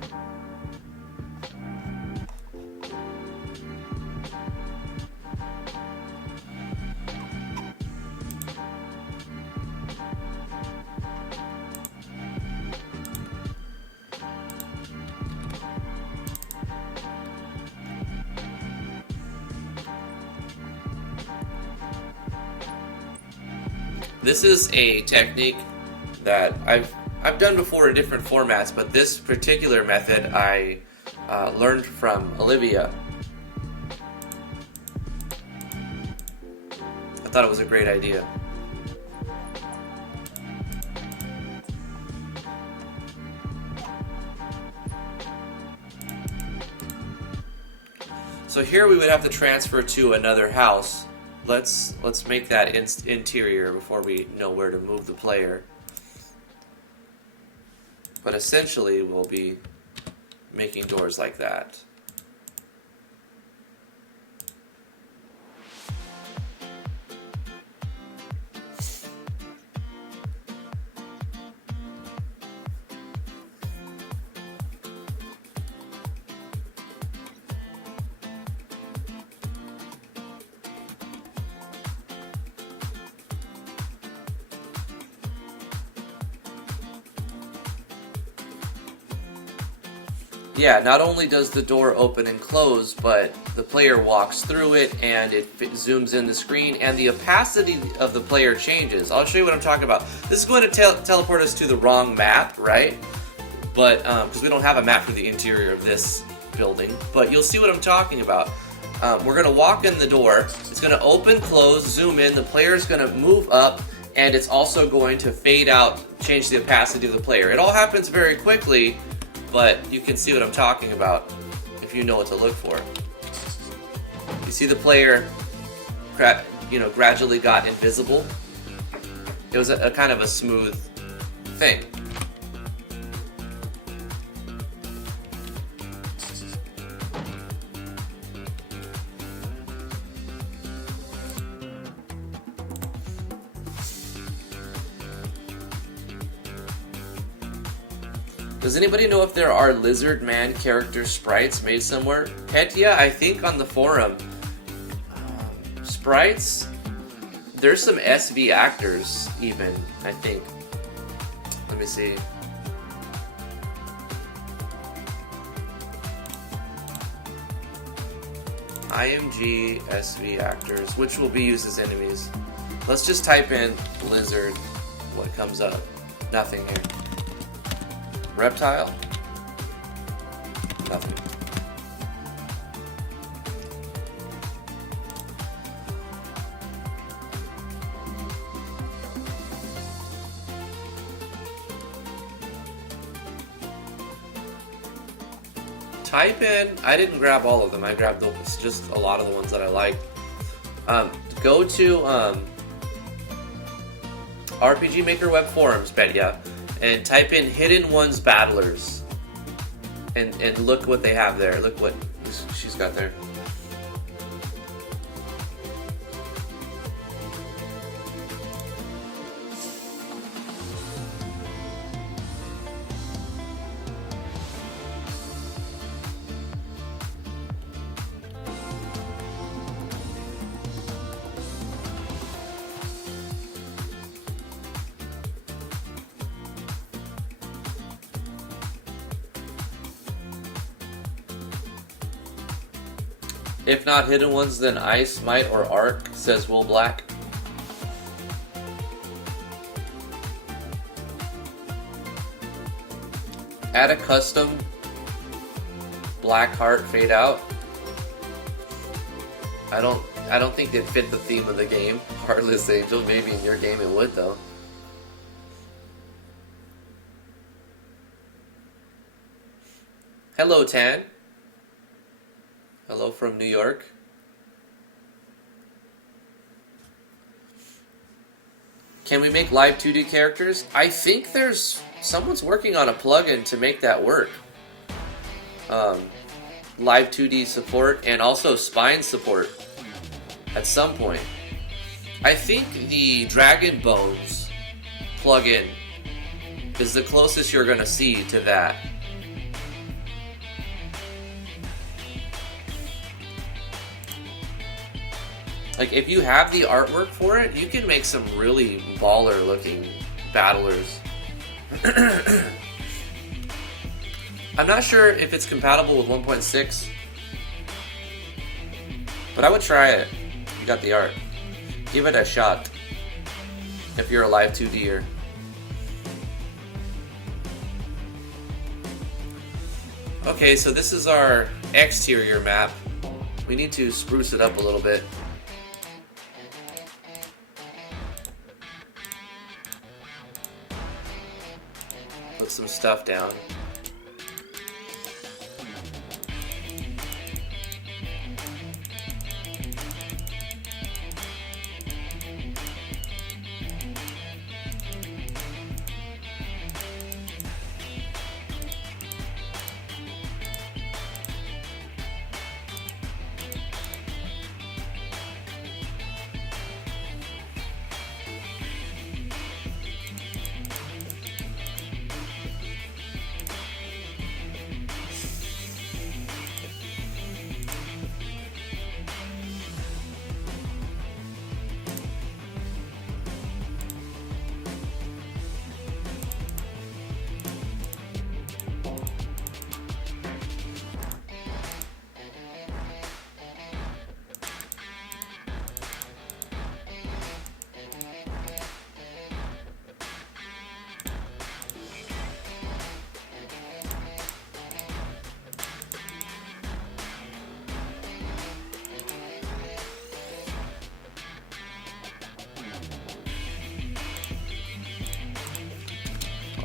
This is a technique that I've done before in different formats, but this particular method I learned from Olivia. I thought it was a great idea. So here we would have to transfer to another house. Let's make that interior before we know where to move the player. But essentially, we'll be making doors like that. Yeah, not only does the door open and close, but the player walks through it and it zooms in the screen and the opacity of the player changes. I'll show you what I'm talking about. This is going to teleport us to the wrong map, right? But because we don't have a map for the interior of this building, but you'll see what I'm talking about. We're going to walk in the door. It's going to open, close, zoom in. The player is going to move up, and it's also going to fade out, change the opacity of the player. It all happens very quickly, but you can see what I'm talking about if you know what to look for. You see the player, gradually got invisible. It was a kind of a smooth thing. Does anybody know if there are Lizard Man character sprites made somewhere? Petya, I think on the forum. Sprites? There's some SV actors even, I think. Let me see. IMG SV actors, which will be used as enemies. Let's just type in Lizard, what comes up. Nothing here. Reptile? Nothing. Type in, I didn't grab all of them, I grabbed just a lot of the ones that I liked. Go to RPG Maker web forums, Petya, and type in Hidden Ones Battlers and look what they have there. Look what she's got there. If not Hidden Ones, then Ice, Might, or Arc, says Will Black. Add a custom Black Heart fade out. I don't think it fit the theme of the game. Heartless Angel, maybe in your game it would though. Hello, Tan. Hello from New York. Can we make live 2D characters? I think someone's working on a plugin to make that work. Live 2D support and also spine support at some point. I think the Dragon Bones plugin is the closest you're gonna see to that. Like, if you have the artwork for it, you can make some really baller looking battlers. I'm not sure if it's compatible with 1.6, but I would try it. You got the art. Give it a shot if you're a live 2D'er. Okay, so this is our exterior map. We need to spruce it up a little bit. Put some stuff down.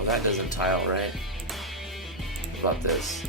That doesn't tile right. What about this?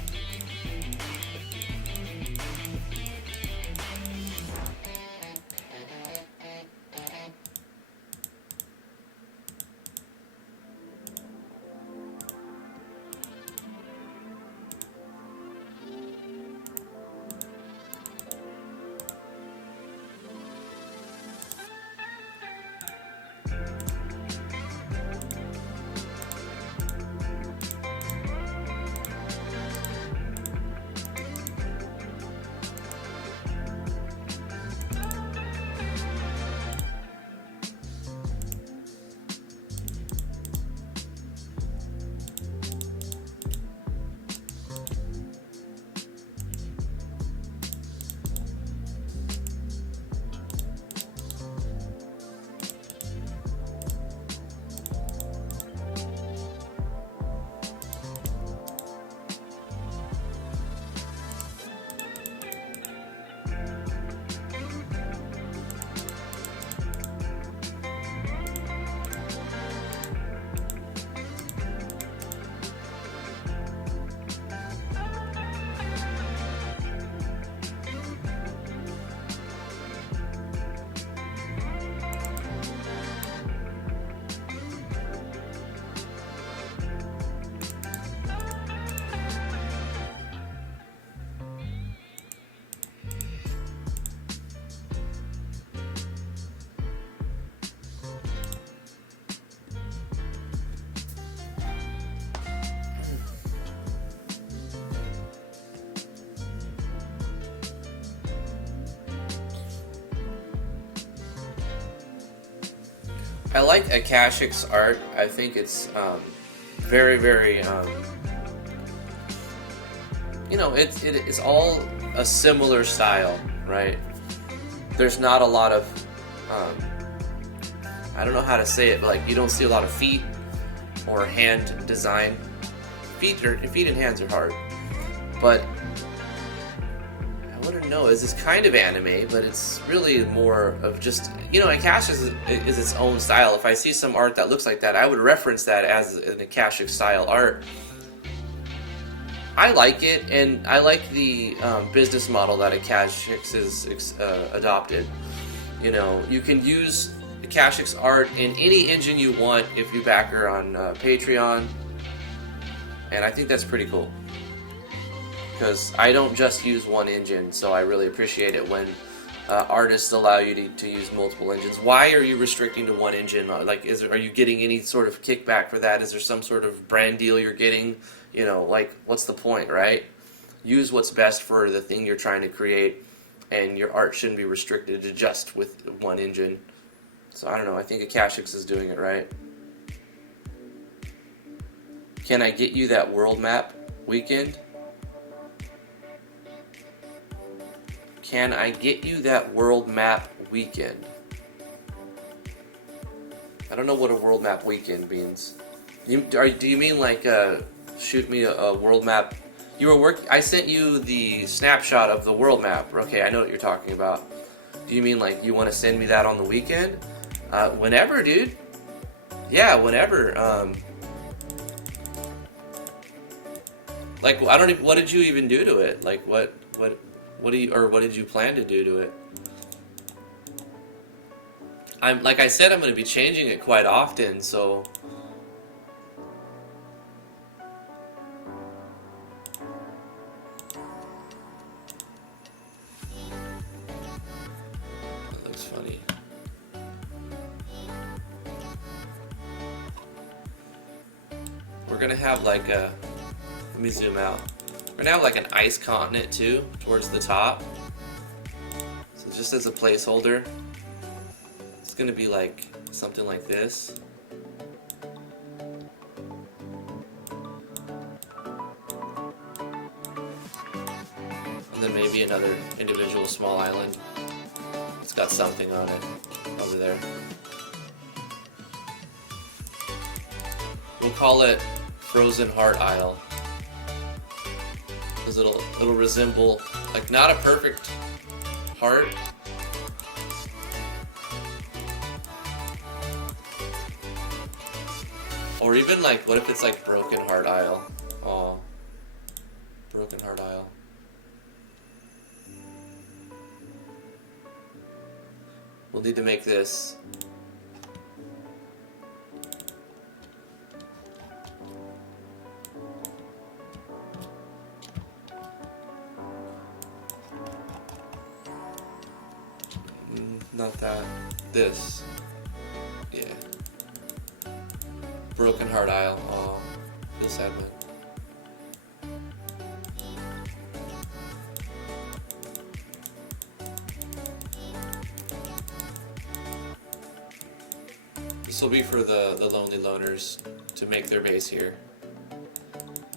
I like Akashic's art. I think it's very, very, you know, it's all a similar style, right? There's not a lot of, I don't know how to say it, but like you don't see a lot of feet or hand design. Feet and hands are hard, but I wouldn't know. It's kind of anime, but it's really more of just, you know, Akash is its own style. If I see some art that looks like that, I would reference that as an Akashic style art. I like it, and I like the business model that Akashic's is adopted. You know, you can use Akashic's art in any engine you want if you back her on Patreon, and I think that's pretty cool. Because I don't just use one engine, so I really appreciate it when artists allow you to use multiple engines. Why are you restricting to one engine? Like, are you getting any sort of kickback for that? Is there some sort of brand deal you're getting? You know, like, what's the point, right? Use what's best for the thing you're trying to create, and your art shouldn't be restricted to just with one engine. So I don't know, I think Akashix is doing it right. Can I get you that world map weekend? Can I get you that world map weekend? I don't know what a world map weekend means. Do you mean like shoot me a world map? I sent you the snapshot of the world map. Okay, I know what you're talking about. Do you mean like you want to send me that on the weekend? Whenever, dude. Yeah, whenever. Like, I don't even, what did you even do to it? Like, what did you plan to do to it? Like I said, I'm going to be changing it quite often, so. That looks funny. We're going to have like a, let me zoom out. We're going to have like an ice continent too, towards the top. So just as a placeholder, it's going to be like something like this. And then maybe another individual small island. It's got something on it over there. We'll call it Frozen Heart Isle. Because it'll resemble, like, not a perfect heart. Or even like, what if it's like Broken Heart Isle? Oh, Broken Heart Isle. We'll need to make this. Not that. This. Yeah. Broken Heart Isle. Oh, feel sad, man. This will be for the lonely loners to make their base here.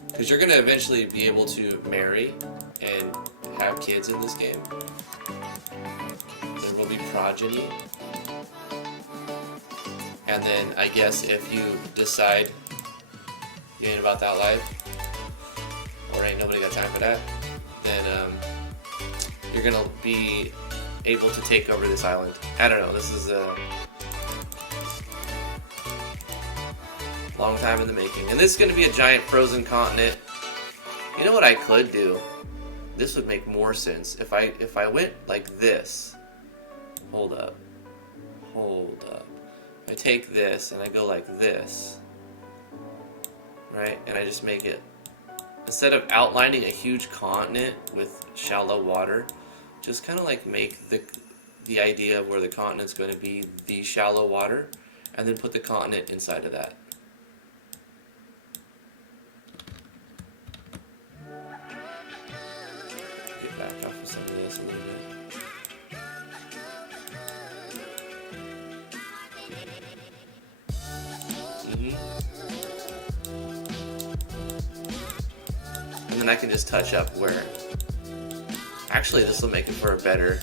Because you're going to eventually be able to marry and have kids in this game. There will be progeny. And then I guess if you decide you ain't about that life, or ain't nobody got time for that, then you're going to be able to take over this island. I don't know, this is a long time in the making. And this is going to be a giant frozen continent. You know what I could do? This would make more sense. If I went like this. Hold up. I take this and I go like this. Right? And I just make it, instead of outlining a huge continent with shallow water, just kind of like make the idea of where the continent's going to be the shallow water, and then put the continent inside of that. Get back off of some of this a little bit. And then I can just touch up where, actually this will make it for a better,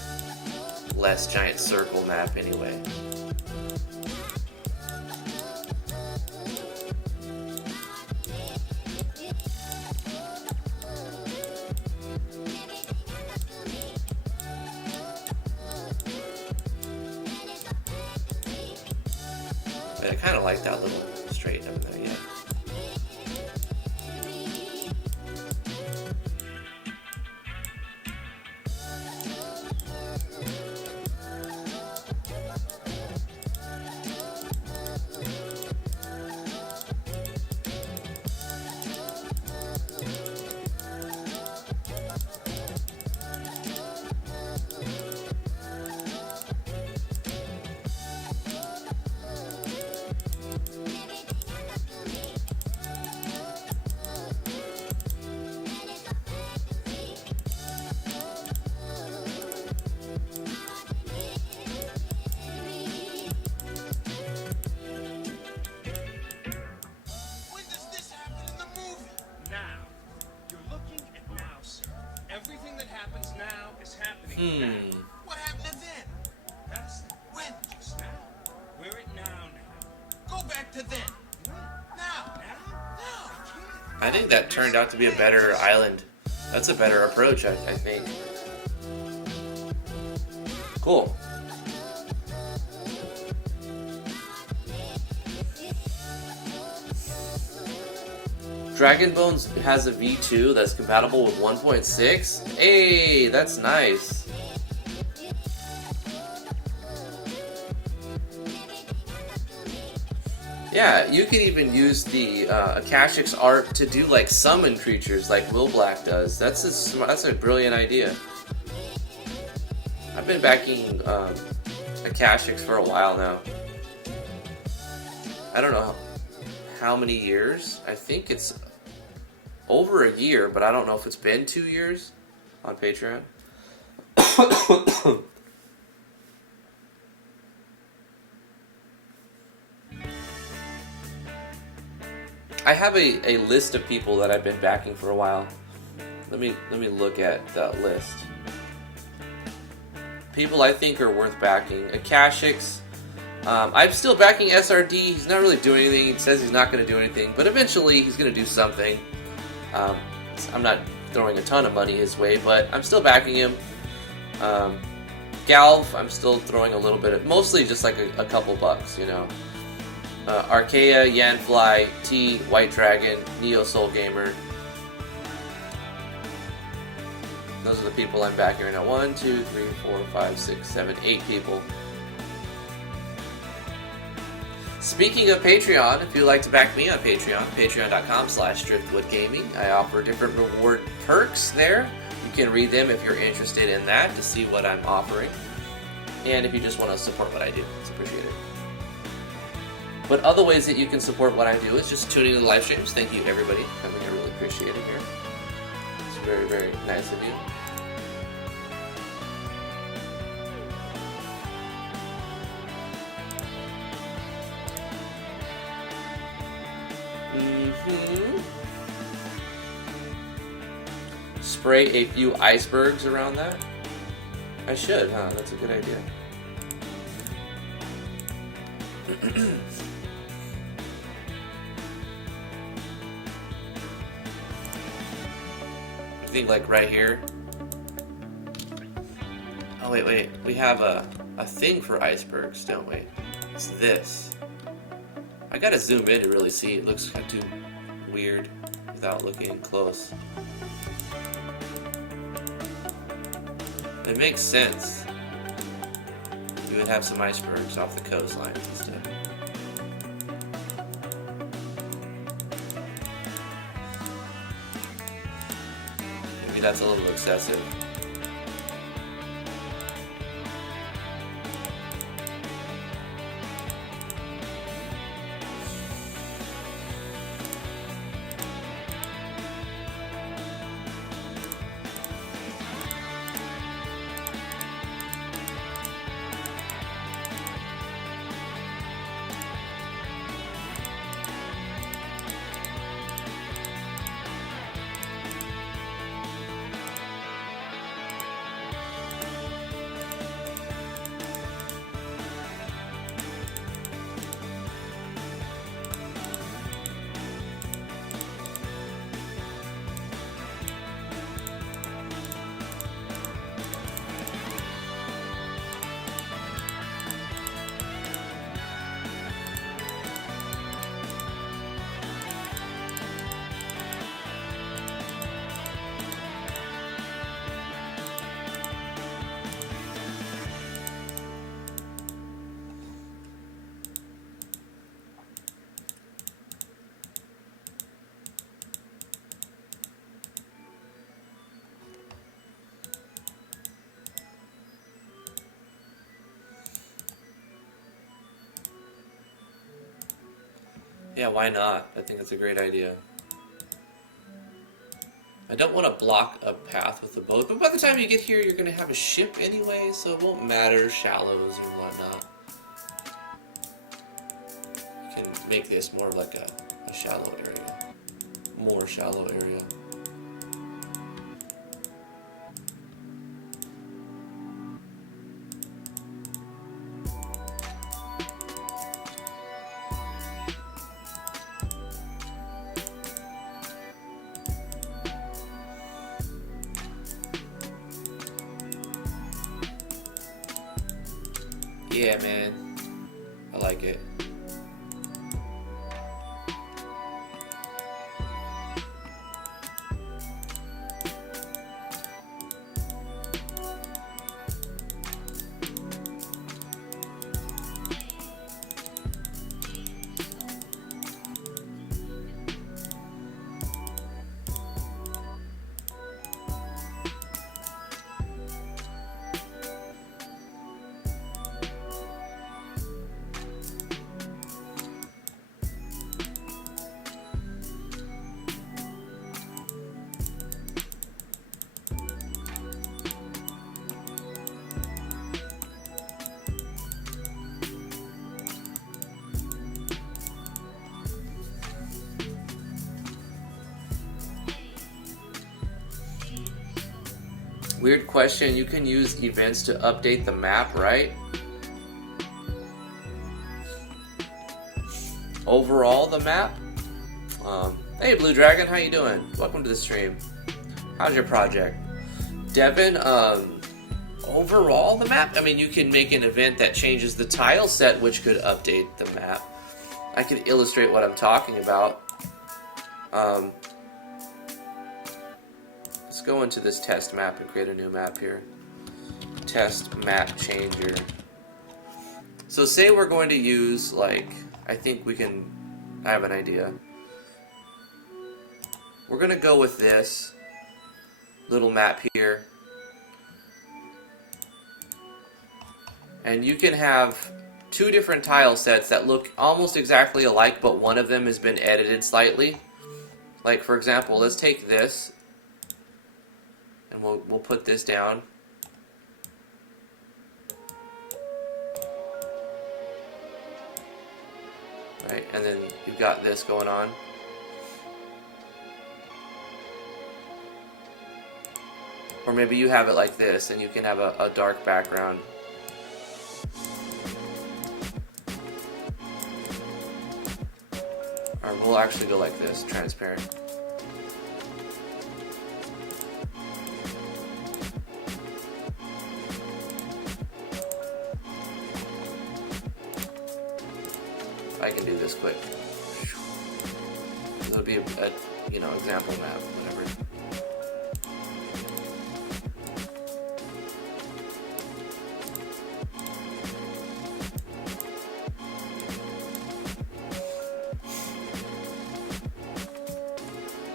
less giant circle map anyway. But I kind of like that little straight up there, yeah. What happened to then? That's when just now. We're at now. Go back to then. Now. I think that turned out to be a better island. That's a better approach, I think. Cool. Dragon Bones has a V2 that's compatible with 1.6. Hey, that's nice. Yeah, you can even use the Akashic's art to do like summon creatures like Will Black does. That's a brilliant idea. I've been backing Akashic's for a while now. I don't know how many years. I think it's over a year, but I don't know if it's been 2 years on Patreon. I have a list of people that I've been backing for a while. Let me look at that list. People I think are worth backing. Akashic's. I'm still backing SRD. He's not really doing anything. He says he's not going to do anything, but eventually he's going to do something. I'm not throwing a ton of money his way, but I'm still backing him. Galv, I'm still throwing a little bit of, mostly just like a couple bucks, you know. Archaea, Yanfly, T, White Dragon, NeoSoulGamer. Those are the people I'm backing right now. 1, 2, 3, 4, 5, 6, 7, 8 people. Speaking of Patreon, if you'd like to back me on Patreon, patreon.com/driftwoodgaming. I offer different reward perks there. You can read them if you're interested in that to see what I'm offering. And if you just want to support what I do, it's appreciated. But other ways that you can support what I do is just tuning in the live streams. Thank you, everybody. I really appreciate it here. It's very, very nice of you. Spray a few icebergs around that? I should, huh? That's a good idea. I think like right here. Oh wait. We have a thing for icebergs, don't we? It's this. I gotta zoom in to really see. It looks kind of too weird without looking close. It makes sense. You would have some icebergs off the coastline instead. Maybe that's a little excessive. Yeah, why not? I think that's a great idea. I don't want to block a path with the boat, but by the time you get here, you're going to have a ship anyway, so it won't matter, shallows and whatnot. You can make this more like a shallow area. More shallow area. Yeah, man. I like it. Weird question, you can use events to update the map, right? Overall, the map? Hey Blue Dragon, how you doing? Welcome to the stream. How's your project? Devin, overall the map? I mean, you can make an event that changes the tile set, which could update the map. I can illustrate what I'm talking about. Let's go into this test map and create a new map here. Test map changer. So say we're going to use, like, I have an idea. We're going to go with this little map here. And you can have two different tile sets that look almost exactly alike, but one of them has been edited slightly. Like, for example, let's take this. And we'll put this down. Right, and then you've got this going on. Or maybe you have it like this, and you can have a dark background. Or we'll actually go like this, transparent. I can do this quick. It'll be a example map, whatever.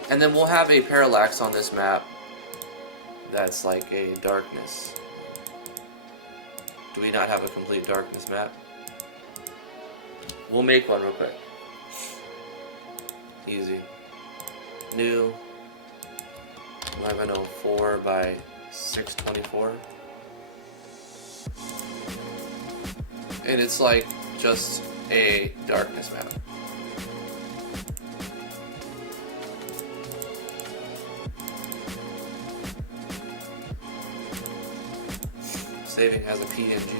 And then we'll have a parallax on this map that's like a darkness. Do we not have a complete darkness map? We'll make one real quick. Easy. New. 1104 by 624. And it's like just a darkness map. Saving has a PNG.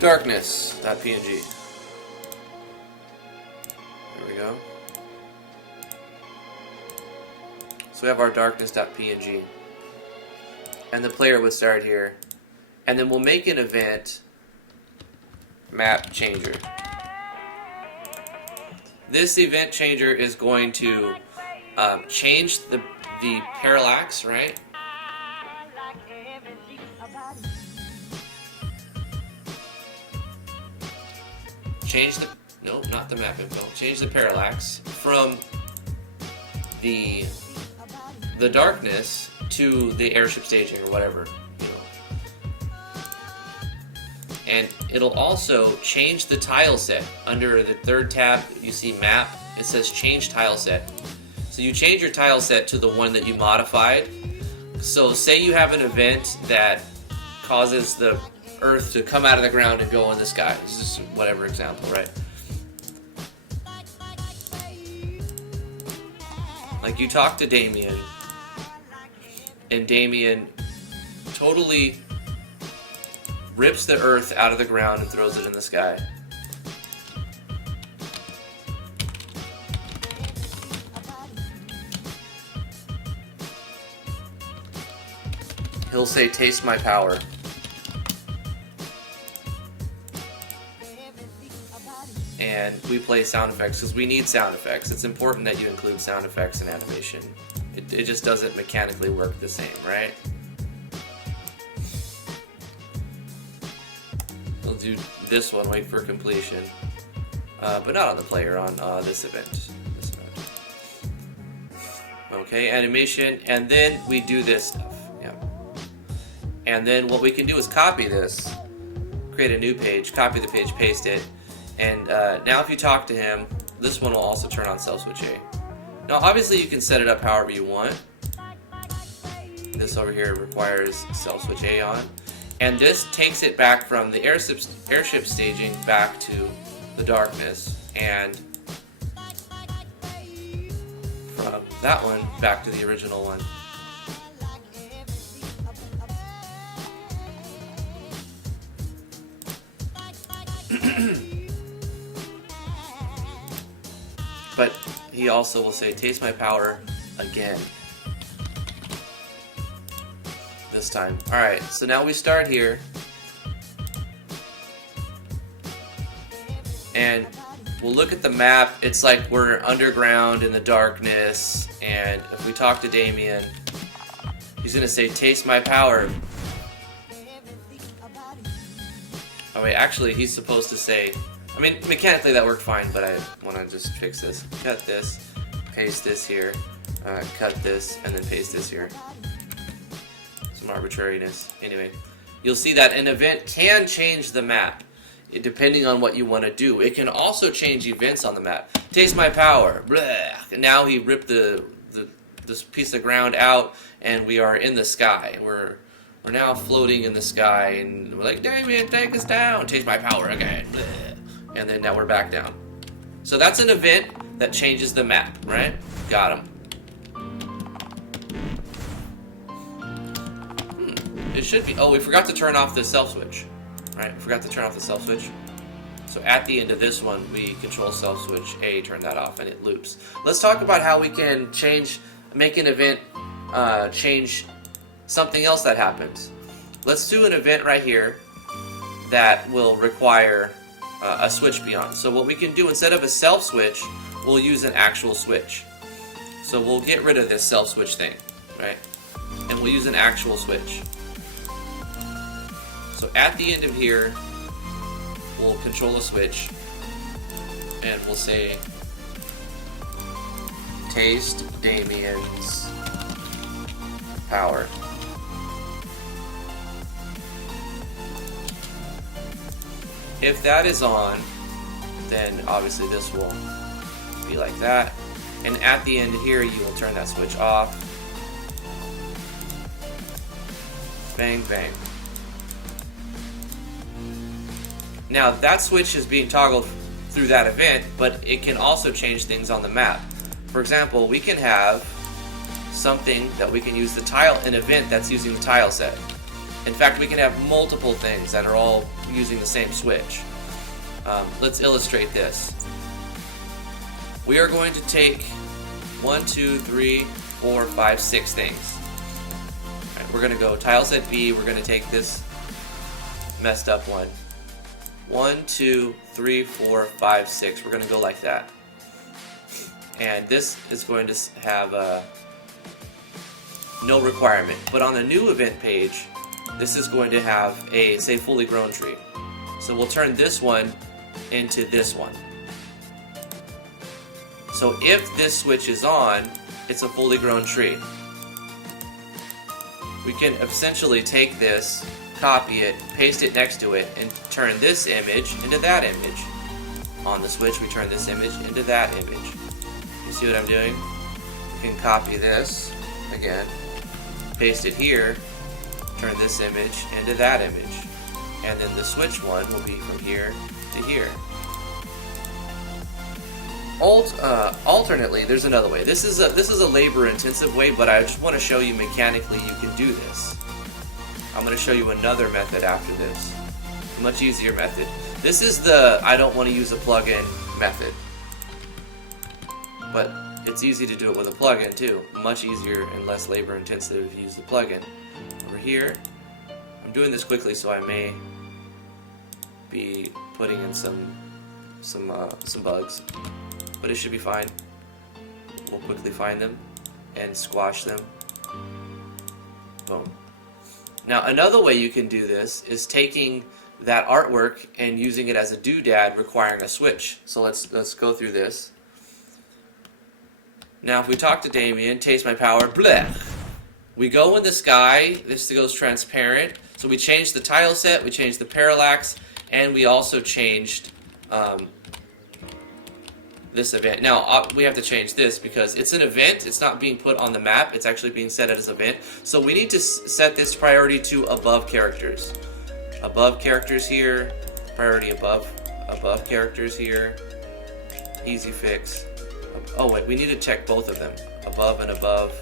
Darkness.png. There we go. So we have our darkness.png. And the player would start here. And then we'll make an event map changer. This event changer is going to change the parallax, right? Change the, no, not the map info. Change the parallax from the darkness to the airship staging or whatever, And it'll also change the tile set. Under the third tab, you see map, it says change tile set. So you change your tile set to the one that you modified. So say you have an event that causes the Earth to come out of the ground and go in the sky. This is whatever example, right? Like you talk to Damian, and Damian totally rips the earth out of the ground and throws it in the sky. He'll say, "Taste my power." And we play sound effects because we need sound effects. It's important that you include sound effects in animation. It just doesn't mechanically work the same, right? We'll do this one, wait for completion. But not on the player, on this event. Okay, animation, and then we do this stuff. Yeah. And then what we can do is copy this, create a new page, copy the page, paste it, and now if you talk to him, this one will also turn on Self Switch A. Now obviously you can set it up however you want. This over here requires Self Switch A on. And this takes it back from the airship staging back to the darkness, and from that one back to the original one. But he also will say, "Taste my power" again. This time. Alright, so now we start here. And we'll look at the map. It's like we're underground in the darkness. And if we talk to Damian, he's going to say, "Taste my power." Oh wait, actually he's supposed to say, I mean, mechanically that worked fine, but I want to just fix this. Cut this, paste this here, cut this, and then paste this here. Some arbitrariness. Anyway, you'll see that an event can change the map, depending on what you want to do. It can also change events on the map. Taste my power. Blah. And now he ripped this piece of ground out, and we are in the sky. We're now floating in the sky, and we're like, "Damian, take us down. Taste my power again." Blah. And then now we're back down. So that's an event that changes the map, right? Got him. It should be. Oh, we forgot to turn off the self switch. Right? We forgot to turn off the self switch. So at the end of this one, we control self switch A, turn that off, and it loops. Let's talk about how we can make an event change something else that happens. Let's do an event right here that will require a switch beyond. So what we can do, instead of a self switch, we'll use an actual switch. So we'll get rid of this self switch thing, right? And we'll use an actual switch. So at the end of here, we'll control a switch, and we'll say, "Taste Damian's power." If that is on, then obviously this will be like that. And at the end here, you will turn that switch off. Bang, bang. Now that switch is being toggled through that event, but it can also change things on the map. For example, we can have something that we can use the tile, an event that's using the tile set. In fact, we can have multiple things that are all using the same switch. Let's illustrate this. We are going to take 1, 2, 3, 4, 5, 6 things. All right, we're going to go tile set B. We're going to take this messed up one. 1, 2, 3, 4, 5, 6. We're going to go like that. And this is going to have no requirement. But on the new event page, this is going to have a, say, fully grown tree. So we'll turn this one into this one. So if this switch is on, it's a fully grown tree. We can essentially take this, copy it, paste it next to it, and turn this image into that image. On the switch, we turn this image into that image. You see what I'm doing? We can copy this, again, paste it here, turn this image into that image. And then the switch one will be from here to here. Alternately, there's another way. This is a labor-intensive way, but I just want to show you mechanically you can do this. I'm going to show you another method after this. A much easier method. This is the I don't want to use a plugin method. But it's easy to do it with a plugin too. Much easier and less labor-intensive if you use the plugin. Over here, I'm doing this quickly, so I may be putting in some bugs, but it should be fine. We'll quickly find them and squash them. Boom. Now another way you can do this is taking that artwork and using it as a doodad requiring a switch. So let's go through this. Now if we talk to Damian, taste my power, bleh. We go in the sky, this goes transparent. So we changed the tile set, we changed the parallax, and we also changed this event. Now we have to change this because it's an event, it's not being put on the map, it's actually being set as an event. So we need to set this priority to above characters. Above characters here, priority above characters here. Easy fix. Oh wait, we need to check both of them. Above and above.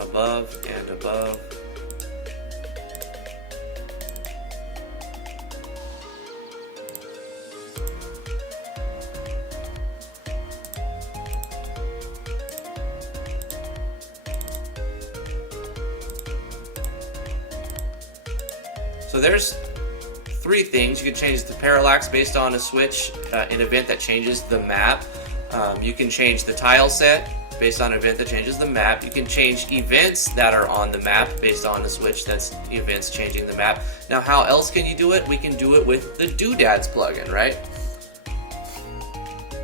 Above and above. So there's three things. You can change the parallax based on a switch, an event that changes the map. You can change the tile set based on an event that changes the map. You can change events that are on the map based on a switch that's events changing the map. Now how else can you do it? We can do it with the Doodads plugin, right?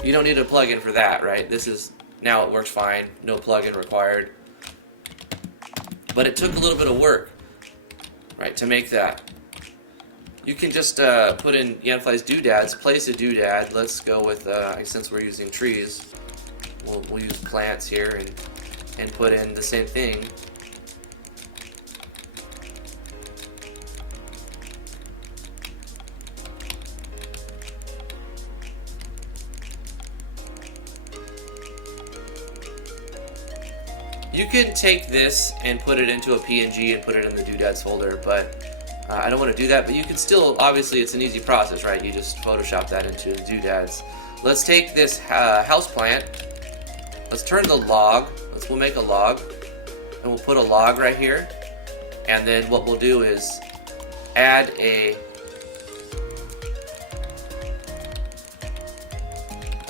You don't need a plugin for that, right? This is, now it works fine, no plugin required. But it took a little bit of work, right, to make that. You can just put in Yanfly's doodads, place a doodad. Let's go with, since we're using trees, we'll use plants here and put in the same thing. You can take this and put it into a PNG and put it in the doodads folder, but I don't want to do that, but you can still, obviously it's an easy process, right? You just Photoshop that into the doodads. Let's take this house plant, let's turn the log, we'll make a log, and we'll put a log right here, and then what we'll do is add a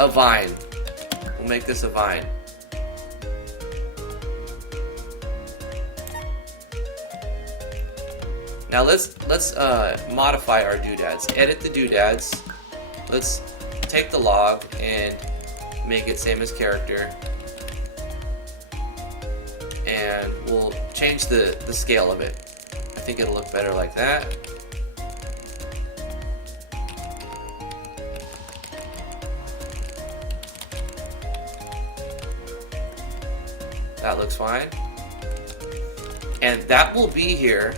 vine. We'll make this a vine. Now let's modify our doodads. Edit the doodads. Let's take the log and make it same as character. And we'll change the scale of it. I think it'll look better like that. That looks fine. And that will be here.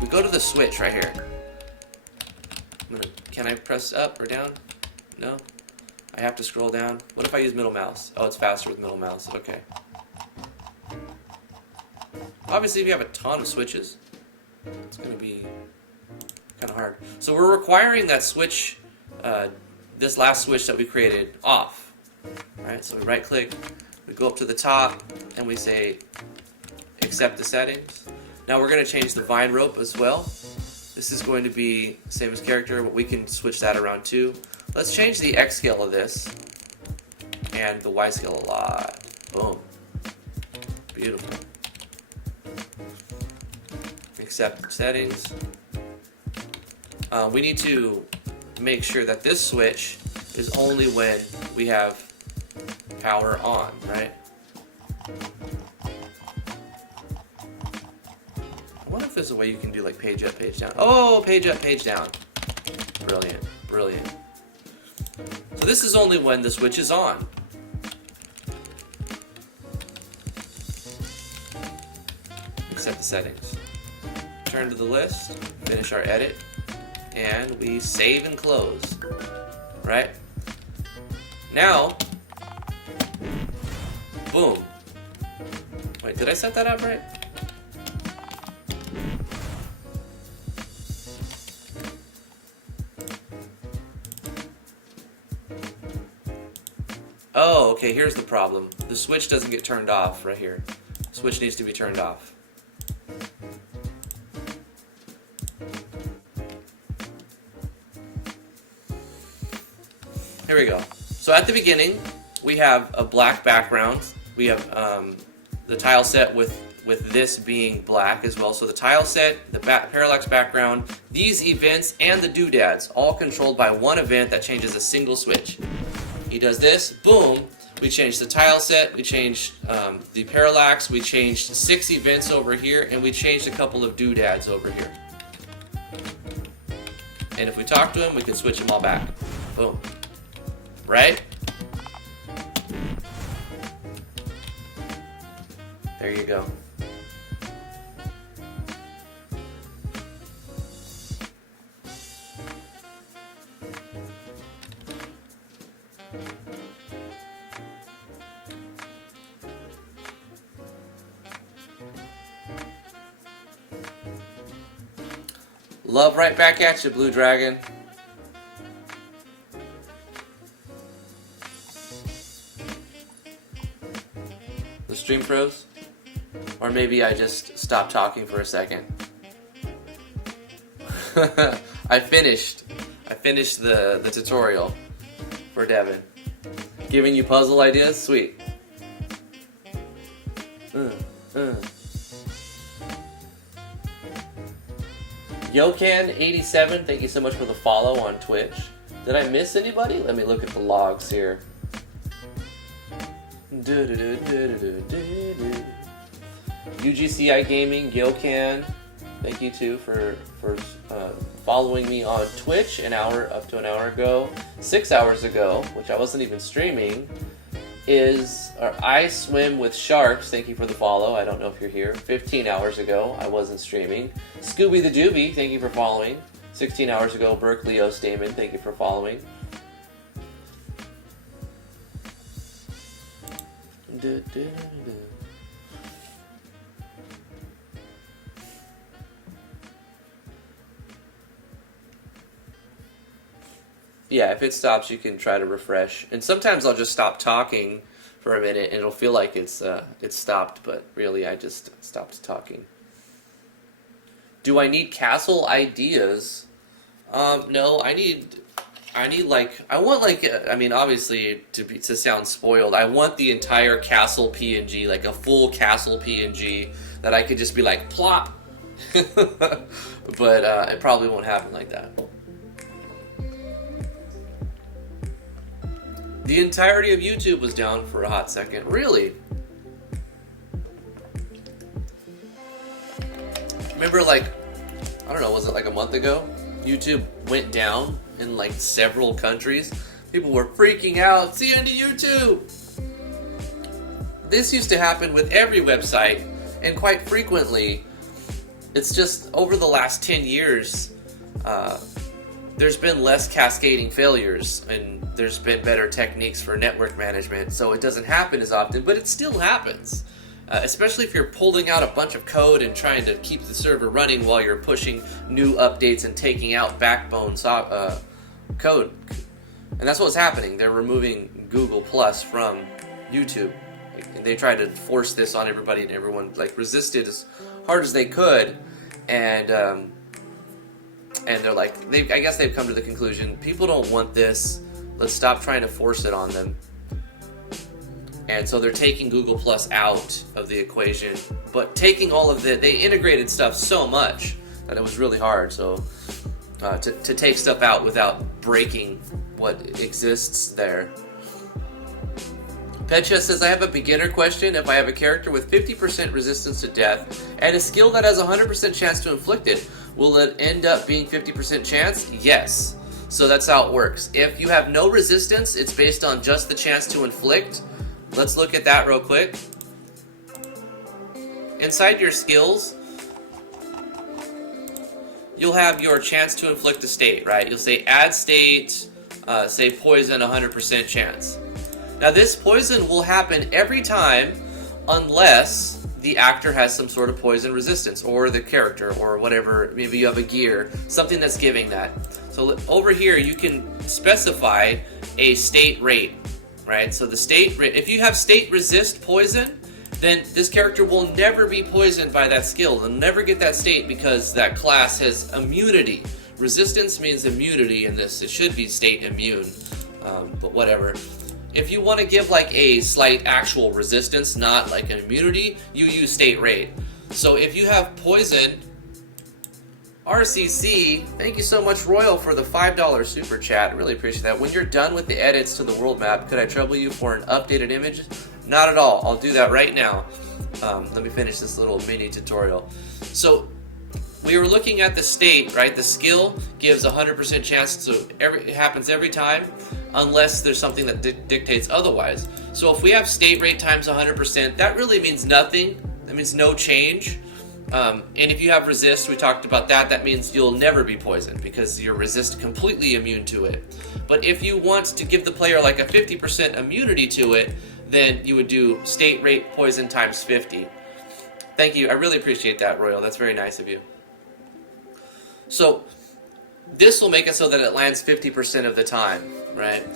We go to the switch right here. Can I press up or down? No? I have to scroll down. What if I use middle mouse? Oh, it's faster with middle mouse. Okay. Obviously, if you have a ton of switches, it's going to be kind of hard. So we're requiring that switch, this last switch that we created, off. Alright, so we right click, we go up to the top, and we say accept the settings. Now we're going to change the vine rope as well. This is going to be same as character, but we can switch that around too. Let's change the X scale of this and the Y scale a lot. Boom. Beautiful. Accept settings. We need to make sure that this switch is only when we have power on, right? I wonder if there's a way you can do like page up, page down. Oh, page up, page down. Brilliant, brilliant. So this is only when the switch is on. Accept the settings. return to the list, finish our edit, and we save and close, right? Now, boom. Wait, did I set that up right? Oh, okay, here's the problem. The switch doesn't get turned off right here. The switch needs to be turned off. Here we go. So at the beginning, we have a black background. We have the tile set with this being black as well. So the tile set, the parallax background, these events, and the doodads, all controlled by one event that changes a single switch. He does this, boom, we changed the tile set, we changed the parallax, we changed 6 events over here, and we changed a couple of doodads over here. And if we talk to him, we can switch them all back. Boom. Right? There you go. Love right back at you, Blue Dragon. The stream froze? Or maybe I just stopped talking for a second. I finished the tutorial for Devin. Giving you puzzle ideas? Sweet. Yokan87, thank you so much for the follow on Twitch. Did I miss anybody? Let me look at the logs here. UGCI Gaming, Yokan, thank you too for following me on Twitch up to an hour ago. 6 hours ago, which I wasn't even streaming, or I Swim with Sharks, thank you for the follow. I don't know if you're here. 15 hours ago, I wasn't streaming. Scooby the Doobie, thank you for following. 16 hours ago, Berkeley O. Stamen, thank you for following. Yeah, if it stops, you can try to refresh. And sometimes I'll just stop talking for a minute, and it'll feel like it's stopped, but really I just stopped talking. Do I need castle ideas? No, I mean, obviously, to sound spoiled, I want the entire castle PNG, like a full castle PNG that I could just be like, plop. But it probably won't happen like that. The entirety of YouTube was down for a hot second. Really? Remember, like, I don't know, was it like a month ago? YouTube went down in like several countries. People were freaking out. It's the end of YouTube! This used to happen with every website, and quite frequently, it's just over the last 10 years, there's been less cascading failures, and there's been better techniques for network management, so it doesn't happen as often, but it still happens. Especially if you're pulling out a bunch of code and trying to keep the server running while you're pushing new updates and taking out backbone code. And that's what's happening. They're removing Google Plus from YouTube. And they tried to force this on everybody, and everyone like resisted as hard as they could. And they're like, I guess they've come to the conclusion, people don't want this. Let's stop trying to force it on them. And so they're taking Google Plus out of the equation, but taking all of they integrated stuff so much that it was really hard. So to take stuff out without breaking what exists there. Petcha says, I have a beginner question. If I have a character with 50% resistance to death and a skill that has a 100% chance to inflict it, will it end up being 50% chance? Yes. So that's how it works. If you have no resistance, it's based on just the chance to inflict. Let's look at that real quick. Inside your skills, you'll have your chance to inflict a state, right? You'll say add state, say poison 100% chance. Now this poison will happen every time unless the actor has some sort of poison resistance, or the character, or whatever, maybe you have a gear, something that's giving that. So over here you can specify a state rate, right? So the state rate, if you have state resist poison, then this character will never be poisoned by that skill. They'll never get that state because that class has immunity. Resistance means immunity in this. It should be state immune, but whatever. If you want to give like a slight actual resistance, not like an immunity, you use state rate. So if you have poison, RCC, thank you so much, Royal, for the $5 super chat. Really appreciate that. When you're done with the edits to the world map, could I trouble you for an updated image? Not at all. I'll do that right now. Let me finish this little mini tutorial. So we were looking at the state, right? The skill gives 100% chance to it happens every time, unless there's something that dictates otherwise. So if we have state rate times 100%, that really means nothing. That means no change. And if you have resist, we talked about that, that means you'll never be poisoned because you're resist completely immune to it. But if you want to give the player like a 50% immunity to it, then you would do state rate poison times 50. Thank you. I really appreciate that, Royal. That's very nice of you. So this will make it so that it lands 50% of the time, right?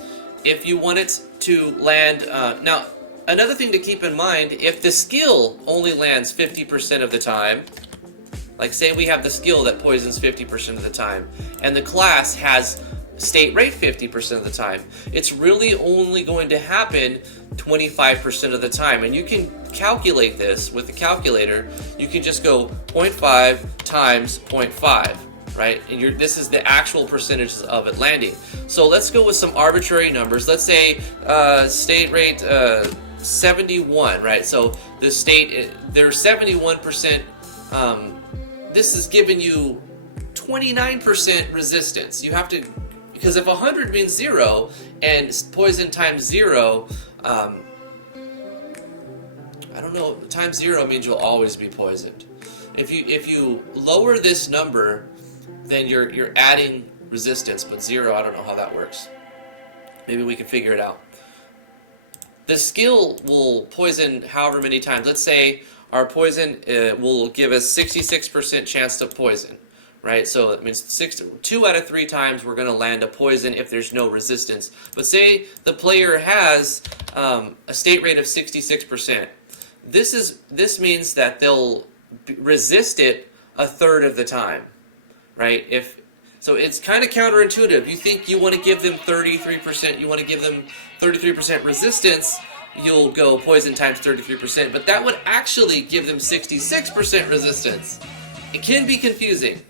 If you want it to land... now, another thing to keep in mind, if the skill only lands 50% of the time, like say we have the skill that poisons 50% of the time, and the class has state rate 50% of the time, it's really only going to happen 25% of the time. And you can calculate this with the calculator. You can just go 0.5 times 0.5. Right, and this is the actual percentages of it landing. So let's go with some arbitrary numbers. Let's say state rate 71, right? So the state, there's 71%. This is giving you 29% resistance. You have to, because if 100 means 0 and poison times 0, I don't know, times 0 means you'll always be poisoned. If you lower this number, then you're adding resistance, but 0, I don't know how that works. Maybe we can figure it out. The skill will poison however many times. Let's say our poison will give us 66% chance to poison, right? So that means 2 out of 3 times we're going to land a poison if there's no resistance. But say the player has a state rate of 66%. This means that they'll resist it a third of the time. Right? So it's kind of counterintuitive. You think you want to give them 33%, you want to give them 33% resistance, you'll go poison times 33%, but that would actually give them 66% resistance. It can be confusing.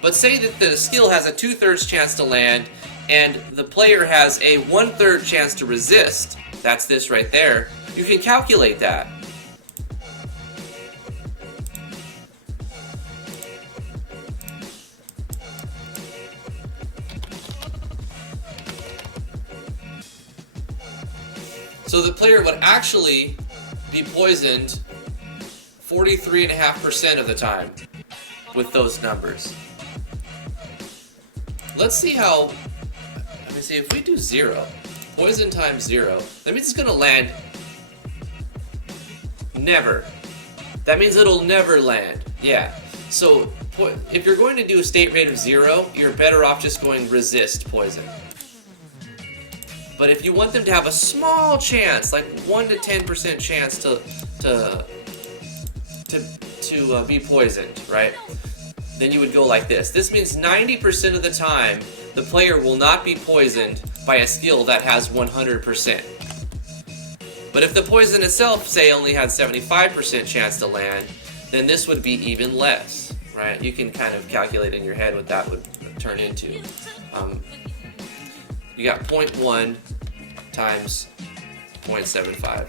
But say that the skill has a 2/3 chance to land, and the player has a 1/3 chance to resist. That's this right there. You can calculate that. So the player would actually be poisoned 43.5% of the time with those numbers. Let's see how, let me see, if we do 0, poison times 0, that means it's going to land never. That means it'll never land. Yeah. So if you're going to do a state rate of 0, you're better off just going resist poison. But if you want them to have a small chance, like 1 to 10% chance to be poisoned, right? Then you would go like this. This means 90% of the time, the player will not be poisoned by a skill that has 100%. But if the poison itself, say, only had 75% chance to land, then this would be even less, right? You can kind of calculate in your head what that would turn into. You got 0.1 times 0.75.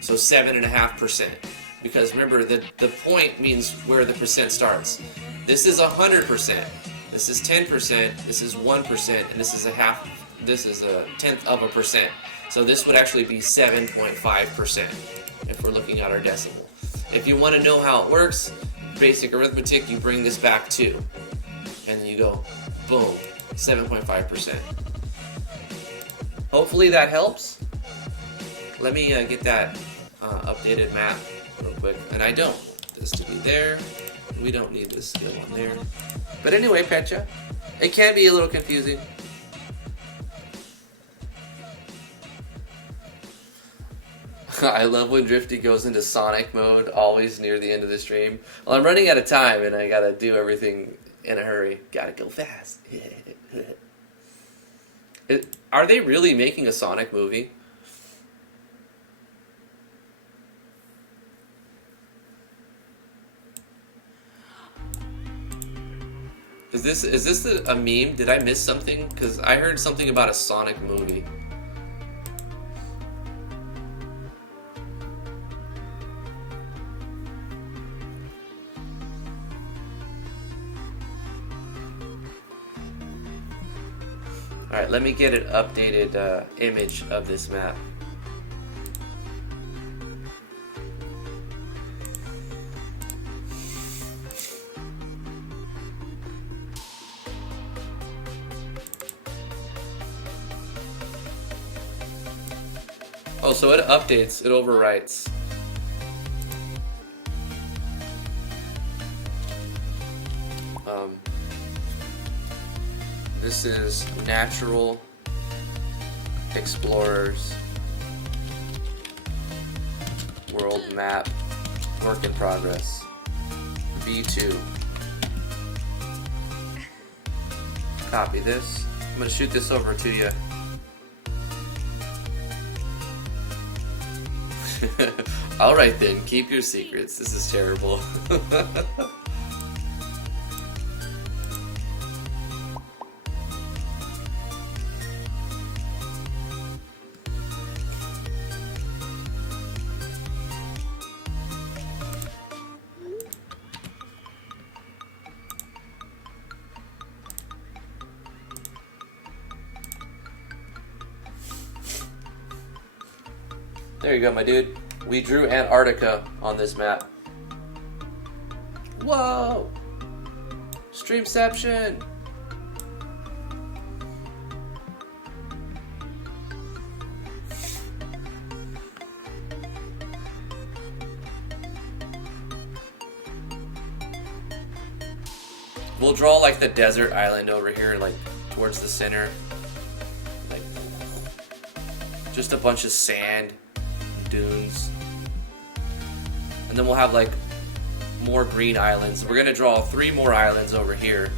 So 7.5%. Because remember, the point means where the percent starts. This is 100%. This is 10%. This is 1%, and this is a 0.5%. So this would actually be 7.5% if we're looking at our decimal. If you want to know how it works, basic arithmetic, you bring this back 2. And then you go, boom, 7.5%. Hopefully that helps. Let me get that updated map real quick. And I don't. This to be there. We don't need this skill on there. But anyway, Pecha, it can be a little confusing. I love when Drifty goes into Sonic mode, always near the end of the stream. Well, I'm running out of time, and I gotta do everything in a hurry. Gotta go fast. Are they really making a Sonic movie? Is this a meme? Did I miss something? Because I heard something about a Sonic movie. Alright, let me get an updated image of this map. Oh, so it updates, it overwrites. This is Natural Explorers World Map, work in progress. V2. Copy this. I'm gonna shoot this over to you. Alright then, keep your secrets. This is terrible. There you go, my dude. We drew Antarctica on this map. Whoa! Streamception! We'll draw like the desert island over here, like towards the center. Like just a bunch of sand, dunes. And then we'll have like more green islands. We're gonna draw 3 more islands over here.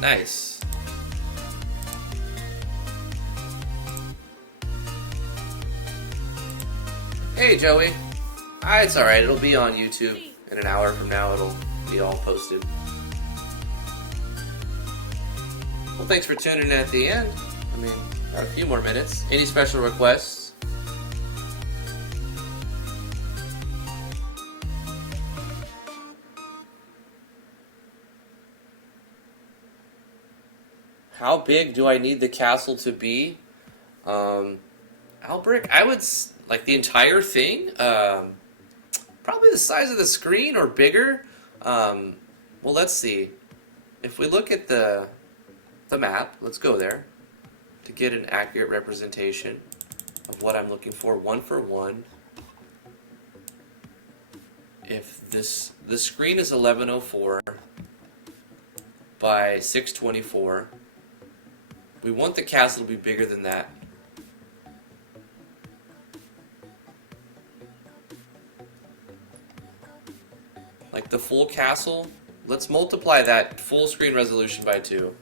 Nice. Hey Joey. It's alright, it'll be on YouTube in an hour from now, it'll be all posted. Well, thanks for tuning in at the end. I mean, got a few more minutes. Any special requests? How big do I need the castle to be? Albrecht, I would, like the entire thing? Probably the size of the screen or bigger. Well, let's see. If we look at the map, let's go there to get an accurate representation of what I'm looking for, 1 for 1. If the screen is 1104 by 624, we want the castle to be bigger than that. Like the full castle, let's multiply that full screen resolution by 2.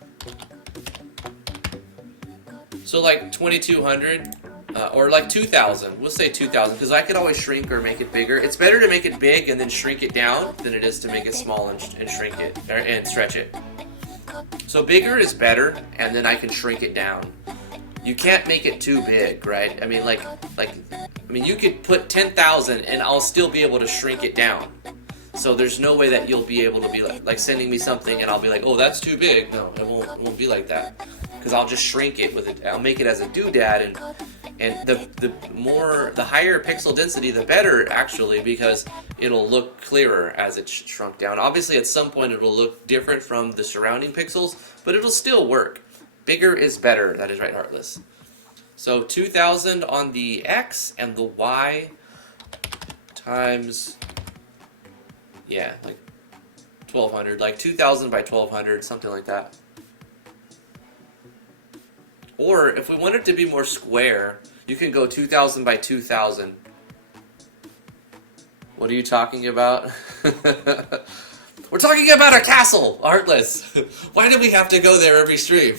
So like 2200 or like 2000. We'll say 2000 because I could always shrink or make it bigger. It's better to make it big and then shrink it down than it is to make it small and shrink it and stretch it. So bigger is better, and then I can shrink it down. You can't make it too big, right? I mean, like I mean, you could put 10,000 and I'll still be able to shrink it down. So there's no way that you'll be able to be like sending me something and I'll be like, oh, that's too big. No, it won't be like that. Because I'll just shrink it with it. I'll make it as a doodad, and the higher pixel density, the better actually, because it'll look clearer as it's shrunk down. Obviously, at some point it will look different from the surrounding pixels, but it'll still work. Bigger is better. That is right, Heartless. So 2,000 on the X and the Y times, yeah, like 1,200, like 2,000 by 1,200, something like that. Or if we want it to be more square, you can go 2,000 by 2,000. What are you talking about? We're talking about a castle, Heartless. Why do we have to go there every stream?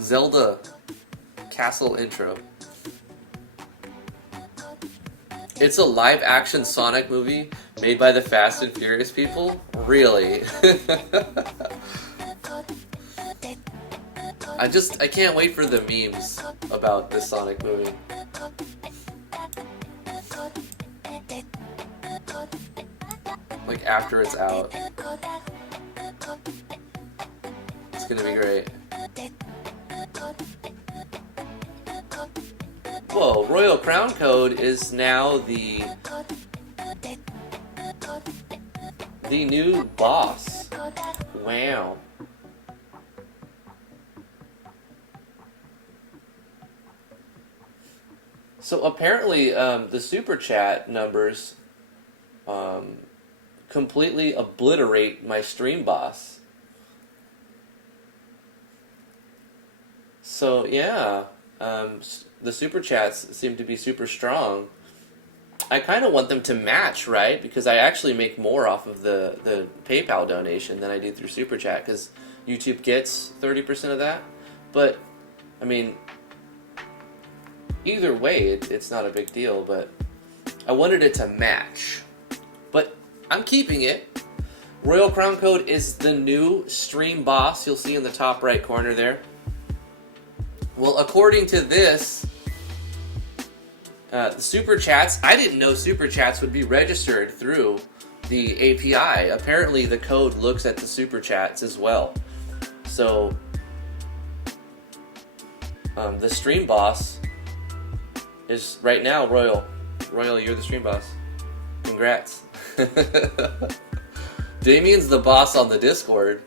Zelda castle intro. It's a live-action Sonic movie made by the Fast and Furious people? Really? I can't wait for the memes about this Sonic movie. Like after it's out. It's gonna be great. Whoa, Royal Crown Code is now the new boss. Wow. So apparently the super chat numbers completely obliterate my stream boss. So yeah, the super chats seem to be super strong. I kind of want them to match, right? Because I actually make more off of the PayPal donation than I do through super chat, because YouTube gets 30% of that. But I mean, either way, it's not a big deal. But I wanted it to match. But I'm keeping it. Royal Crown Code is the new stream boss. You'll see in the top right corner there. Well, according to this, the super chats, I didn't know super chats would be registered through the API. Apparently, the code looks at the super chats as well. So, the stream boss is right now Royal. Royal, you're the stream boss. Congrats. Damian's the boss on the Discord.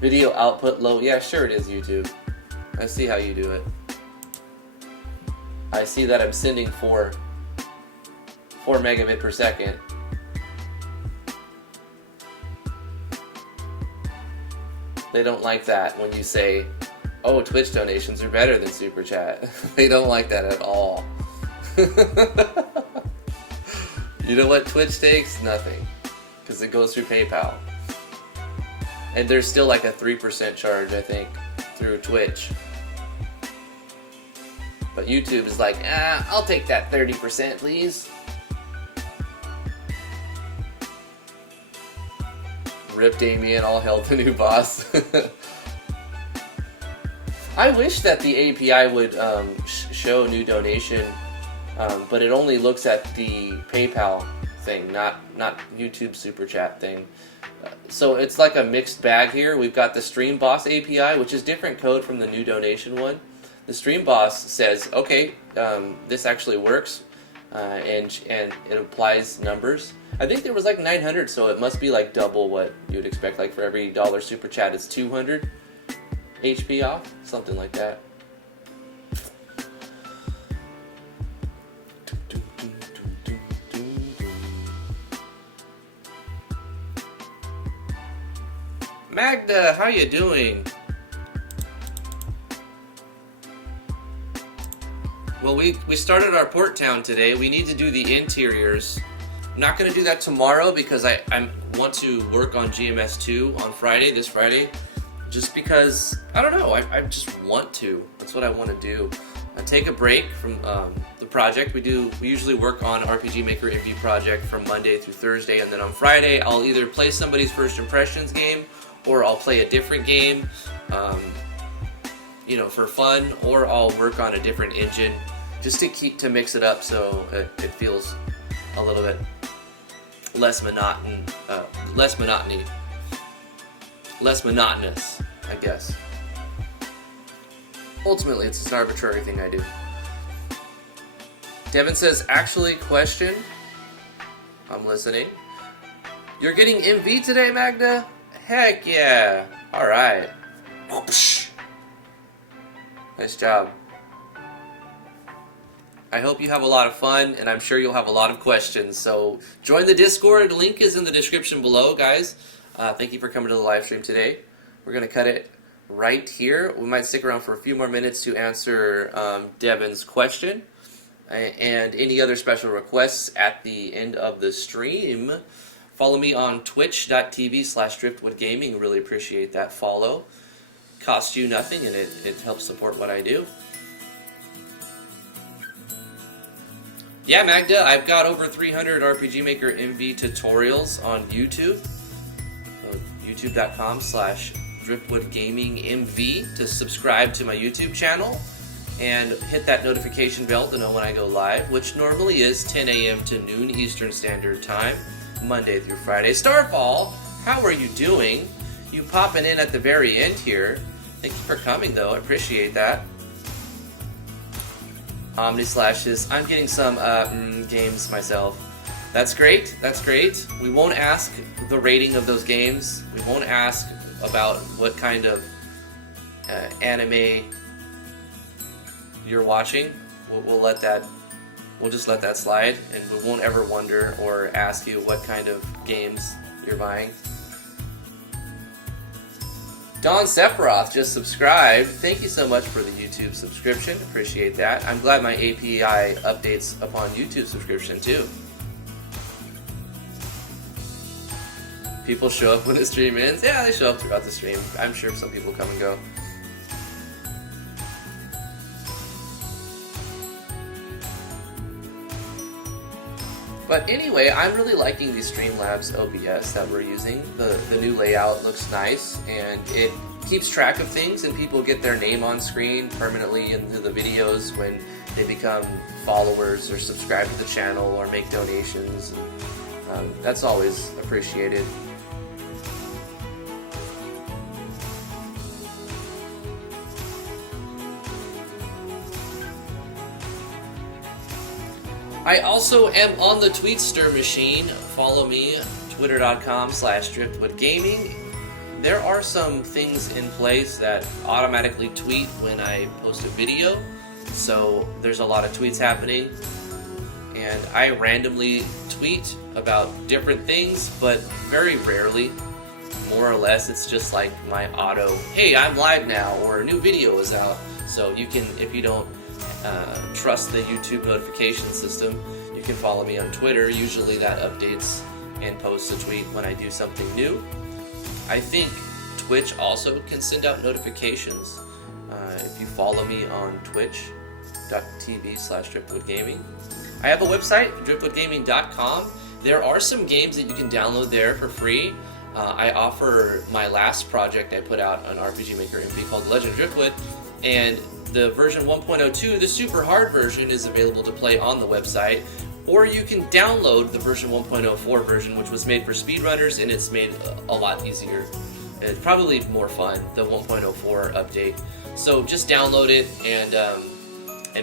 Video output low. Yeah, sure it is, YouTube. I see how you do it. I see that I'm sending 4 megabit per second. They don't like that when you say, oh, Twitch donations are better than Super Chat. They don't like that at all. You know what Twitch takes? Nothing. Because it goes through PayPal. And there's still like a 3% charge, I think, through Twitch. But YouTube is like, I'll take that 30%, please. Rip Damian, all hell the new boss. I wish that the API would show new donation, but it only looks at the PayPal thing, not YouTube Super Chat thing. So it's like a mixed bag here. We've got the Stream Boss API, which is different code from the new donation one. The Stream Boss says, okay, this actually works, and it applies numbers. I think there was like 900, so it must be like double what you would expect. Like for every $1 super chat, it's 200 HP off, something like that. Magda, how you doing? Well, we started our port town today. We need to do the interiors I'm not going to do that tomorrow because I want to work on GMS2 on Friday, this Friday. Just because, I don't know, I just want to. That's what I want to do. I take a break from the project. We usually work on RPG Maker MV project from Monday through Thursday, and then on Friday I'll either play somebody's first impressions game, or I'll play a different game, you know, for fun, or I'll work on a different engine, just to mix it up so it feels a little bit less monotonous, I guess. Ultimately, it's an arbitrary thing I do. Devin says, actually, question. I'm listening. You're getting MV today, Magda? Heck yeah. Alright. Nice job. I hope you have a lot of fun, and I'm sure you'll have a lot of questions. So join the Discord. Link is in the description below, guys. Thank you for coming to the live stream today. We're going to cut it right here. We might stick around for a few more minutes to answer Devin's question and any other special requests at the end of the stream. Follow me on twitch.tv/driftwoodgaming. Really appreciate that follow. Costs you nothing, and it helps support what I do. Yeah, Magda, I've got over 300 RPG Maker MV tutorials on YouTube. YouTube.com/driftwoodgamingmv to subscribe to my YouTube channel and hit that notification bell to know when I go live, which normally is 10 a.m. to noon Eastern Standard Time, Monday through Friday. Starfall, how are you doing? You popping in at the very end here. Thank you for coming, though. I appreciate that. Omni Slashes. I'm getting some games myself. That's great. That's great. We won't ask the rating of those games. We won't ask about what kind of anime you're watching. We'll let that. We'll just let that slide, and we won't ever wonder or ask you what kind of games you're buying. Don Sephiroth just subscribed. Thank you so much for the YouTube subscription. Appreciate that. I'm glad my API updates upon YouTube subscription too. People show up when the stream ends. Yeah, they show up throughout the stream. I'm sure some people come and go. But anyway, I'm really liking the Streamlabs OBS that we're using. The new layout looks nice, and it keeps track of things, and people get their name on screen permanently into the videos when they become followers or subscribe to the channel or make donations. That's always appreciated. I also am on the Tweetster machine. Follow me, twitter.com/driftwoodgaming. There are some things in place that automatically tweet when I post a video, so there's a lot of tweets happening, and I randomly tweet about different things, but very rarely. More or less, it's just like my auto, hey, I'm live now, or a new video is out. So you can, if you don't trust the YouTube notification system, you can follow me on Twitter. Usually that updates and posts a tweet when I do something new. I think Twitch also can send out notifications. If you follow me on twitch.tv/driftwoodgaming. I have a website, driftwoodgaming.com. There are some games that you can download there for free. I offer my last project I put out on RPG Maker MV called Legend of Driftwood, and the version 1.02, the super hard version, is available to play on the website, or you can download the version 1.04 version, which was made for speedrunners, and it's made a lot easier. It's probably more fun, the 1.04 update. So just download it and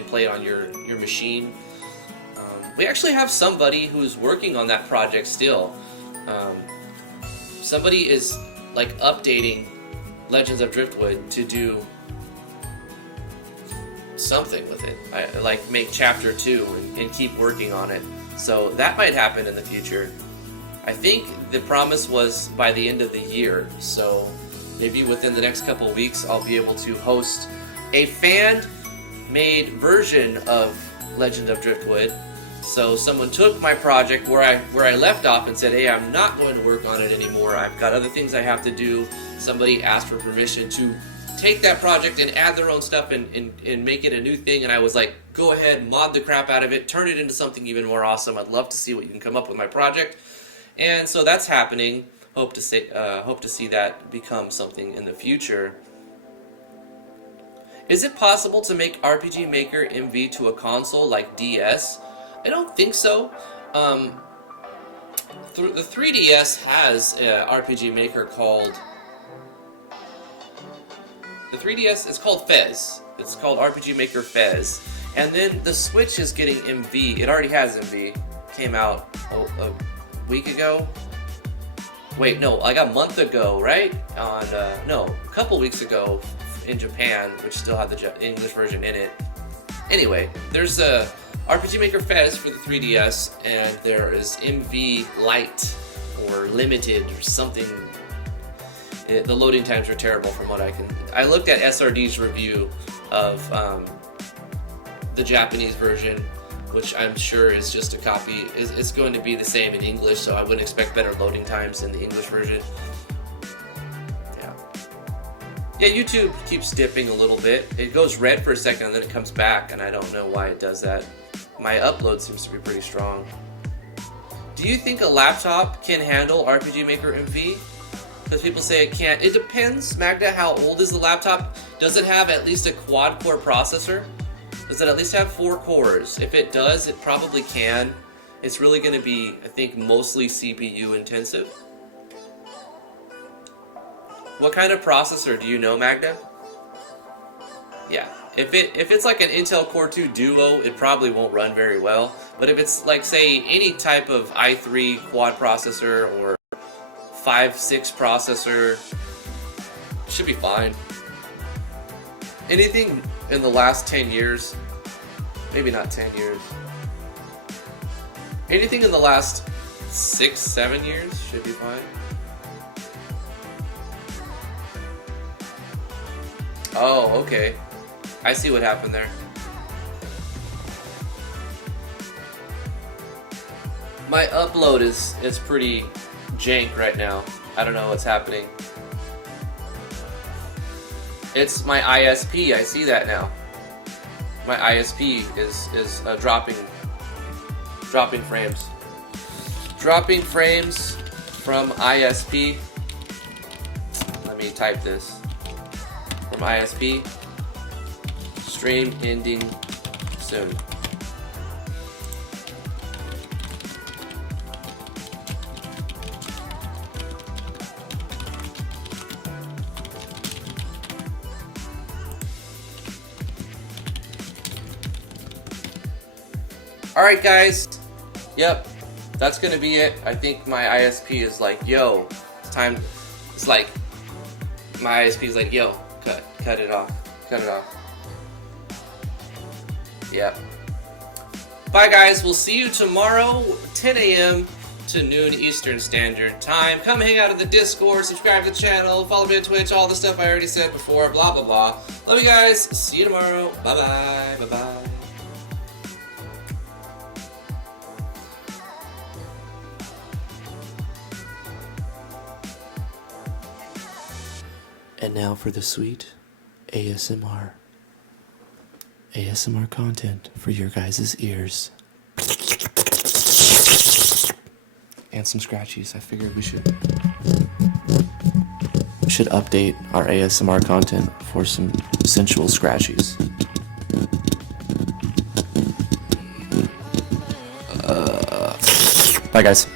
play it on your machine. We actually have somebody who's working on that project still. Somebody is like updating Legends of Driftwood to do something with it, like make chapter 2 and keep working on it. So that might happen in the future. I think the promise was by the end of the year, so maybe within the next couple weeks I'll be able to host a fan-made version of Legend of Driftwood. So someone took my project where I left off and said, hey, I'm not going to work on it anymore. I've got other things I have to do. Somebody asked for permission to take that project and add their own stuff and make it a new thing. And I was like, go ahead, mod the crap out of it, turn it into something even more awesome. I'd love to see what you can come up with my project. And so that's happening. Hope to see that become something in the future. Is it possible to make RPG Maker MV to a console like DS? I don't think so. The 3DS has an RPG Maker called... The 3DS is called Fez. It's called RPG Maker Fez. And then the Switch is getting MV. It already has MV. Came out a week ago. Wait, no, like a month ago, right? No, a couple weeks ago in Japan, which still had the English version in it. Anyway, there's a RPG Maker Fez for the 3DS, and there is MV Lite or Limited or something. The loading times are terrible from what I looked at SRD's review of the Japanese version, which I'm sure is just a copy. It's going to be the same in English, so I wouldn't expect better loading times in the English version. Yeah, YouTube keeps dipping a little bit. It goes red for a second and then it comes back, and I don't know why it does that. My upload seems to be pretty strong. Do you think a laptop can handle RPG Maker MV? Because people say it can't. It depends, Magda, how old is the laptop? Does it have at least a quad-core processor? Does it at least have 4 cores? If it does, it probably can. It's really going to be, I think, mostly CPU intensive. What kind of processor do you know, Magda? Yeah, if it's like an Intel Core 2 Duo, it probably won't run very well. But if it's like, say, any type of i3 quad processor or 5.6 processor, it should be fine. Anything in the last 10 years, maybe not 10 years, anything in the last 6-7 years should be fine. Oh, okay. I see what happened there. My upload is pretty jank right now. I don't know what's happening. It's my ISP. I see that now. My ISP is dropping frames. Dropping frames from ISP. Let me type this. From ISP. Stream ending soon. Alright guys, yep, that's gonna be it. I think my ISP is like, yo, it's time, it's like, my ISP is like, yo, cut it off. Yep. Bye guys, we'll see you tomorrow, 10 a.m. to noon Eastern Standard Time. Come hang out in the Discord, subscribe to the channel, follow me on Twitch, all the stuff I already said before, blah blah blah. Love you guys, see you tomorrow, bye bye, bye bye. And now for the sweet ASMR. ASMR content for your guys' ears. And some scratchies. I figured we should update our ASMR content for some sensual scratchies. Bye guys.